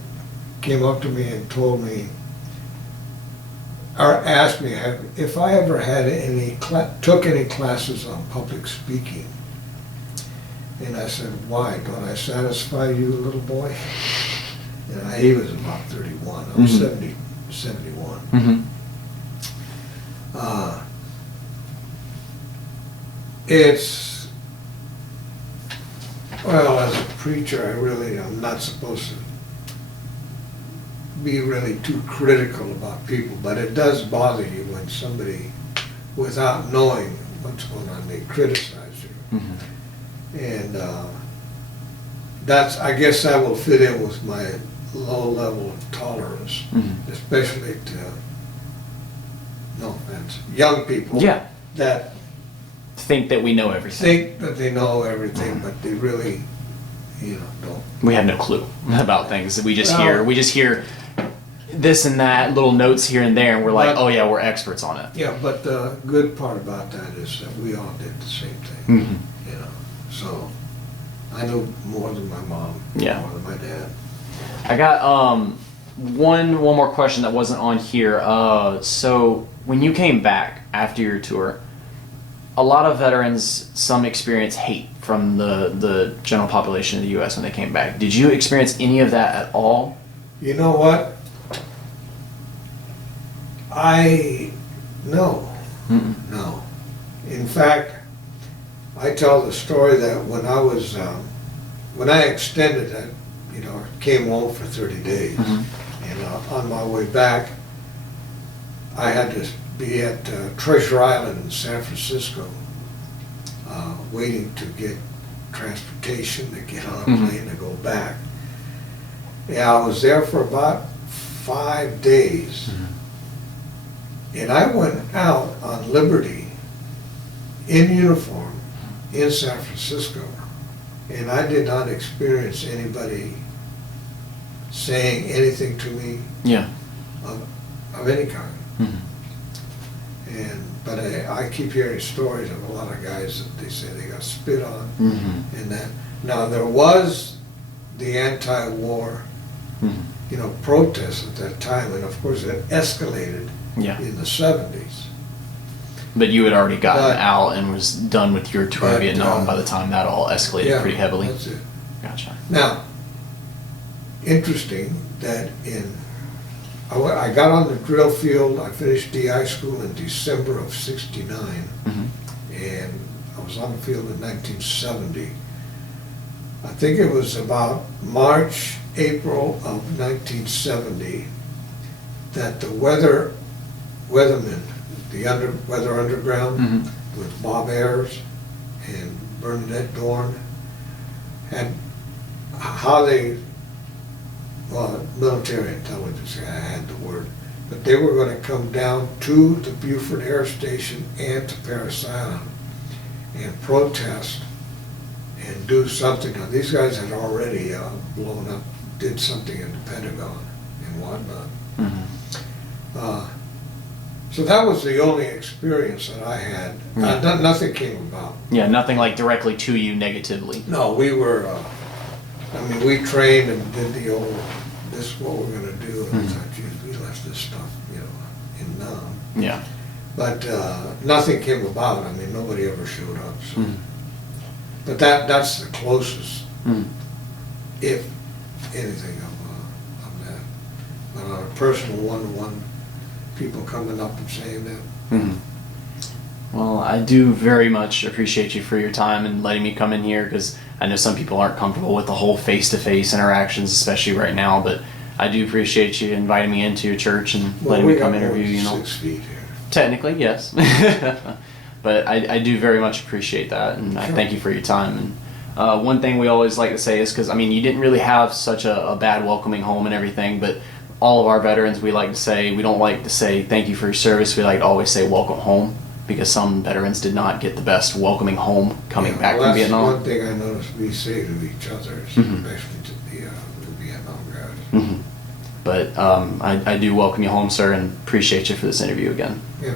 came up to me and told me, or asked me if I ever had took any classes on public speaking. And I said, why? Don't I satisfy you, little boy? And he was about 31. I was 71. It's, well, as a preacher, I'm not supposed to be really too critical about people, but it does bother you when somebody, without knowing what's going on, they criticize you. And I guess that will fit in with low level of tolerance, especially to, no offense, young people. Yeah. That Think that we know everything. think that they know everything, but they really, don't. We have no clue about things. We just Well- hear this and that, little notes here and there, and we're like, But- oh yeah, we're experts on it. Yeah, but the good part about that is that we all did the same thing, So I knew more than my mom, Yeah. more than my dad. I got one more question that wasn't on here. So when you came back after your tour, a lot of veterans, some experience hate from the general population of the U.S. when they came back. Did you experience any of that at all? You know what? No. No. In fact, I tell the story that when I was, when I extended it, came home for 30 days, and on my way back, I had to be at Treasure Island in San Francisco, waiting to get transportation to get on a plane to go back. Yeah, I was there for about 5 days. And I went out on Liberty in uniform in San Francisco, and I did not experience anybody saying anything to me Yeah. of any kind. But I keep hearing stories of a lot of guys that they say they got spit on and that. Now there was the anti-war, protests at that time, and of course it escalated Yeah. in the 70s. But you had already gotten But- out and was done with your tour of but, Vietnam by the time that all escalated pretty heavily. That's it. Gotcha. Now, interesting that I got on the drill field, I finished DI school in December of '69, and I was on the field in 1970. I think it was about March, April of 1970 that the weathermen, the Weather Underground, with Bob Ayers and Bernadette Dorn, had how they, military intelligence, I had the word, but they were going to come down to the Beaufort Air Station and to Parris Island and protest and do something. Now, these guys had already blown up, did something in the Pentagon and whatnot. So that was the only experience that I had. Nothing came about. Yeah, nothing like directly to you negatively. No, we were, we trained and did the old, this is what we're gonna do, and I thought, geez, we left this stuff, in Nam. Yeah. But nothing came about, nobody ever showed up, so. But that's the closest, if anything, of that. But on a personal one-to-one, people coming up and saying that. Well, I do very much appreciate you for your time and letting me come in here, because I know some people aren't comfortable with the whole face-to-face interactions, especially right now, but I do appreciate you inviting me into your church and letting me come interview you. 6 feet here. Technically, yes. But I do very much appreciate that, and I thank you for your time. And one thing we always like to say is, because, you didn't really have such a bad welcoming home and everything, but all of our veterans, we like to say, we don't like to say thank you for your service, we like to always say welcome home, because some veterans did not get the best welcoming home coming back from Vietnam. That's one thing I noticed we say to each other, especially to the Vietnam guys. But I do welcome you home, sir, and appreciate you for this interview again. Yeah.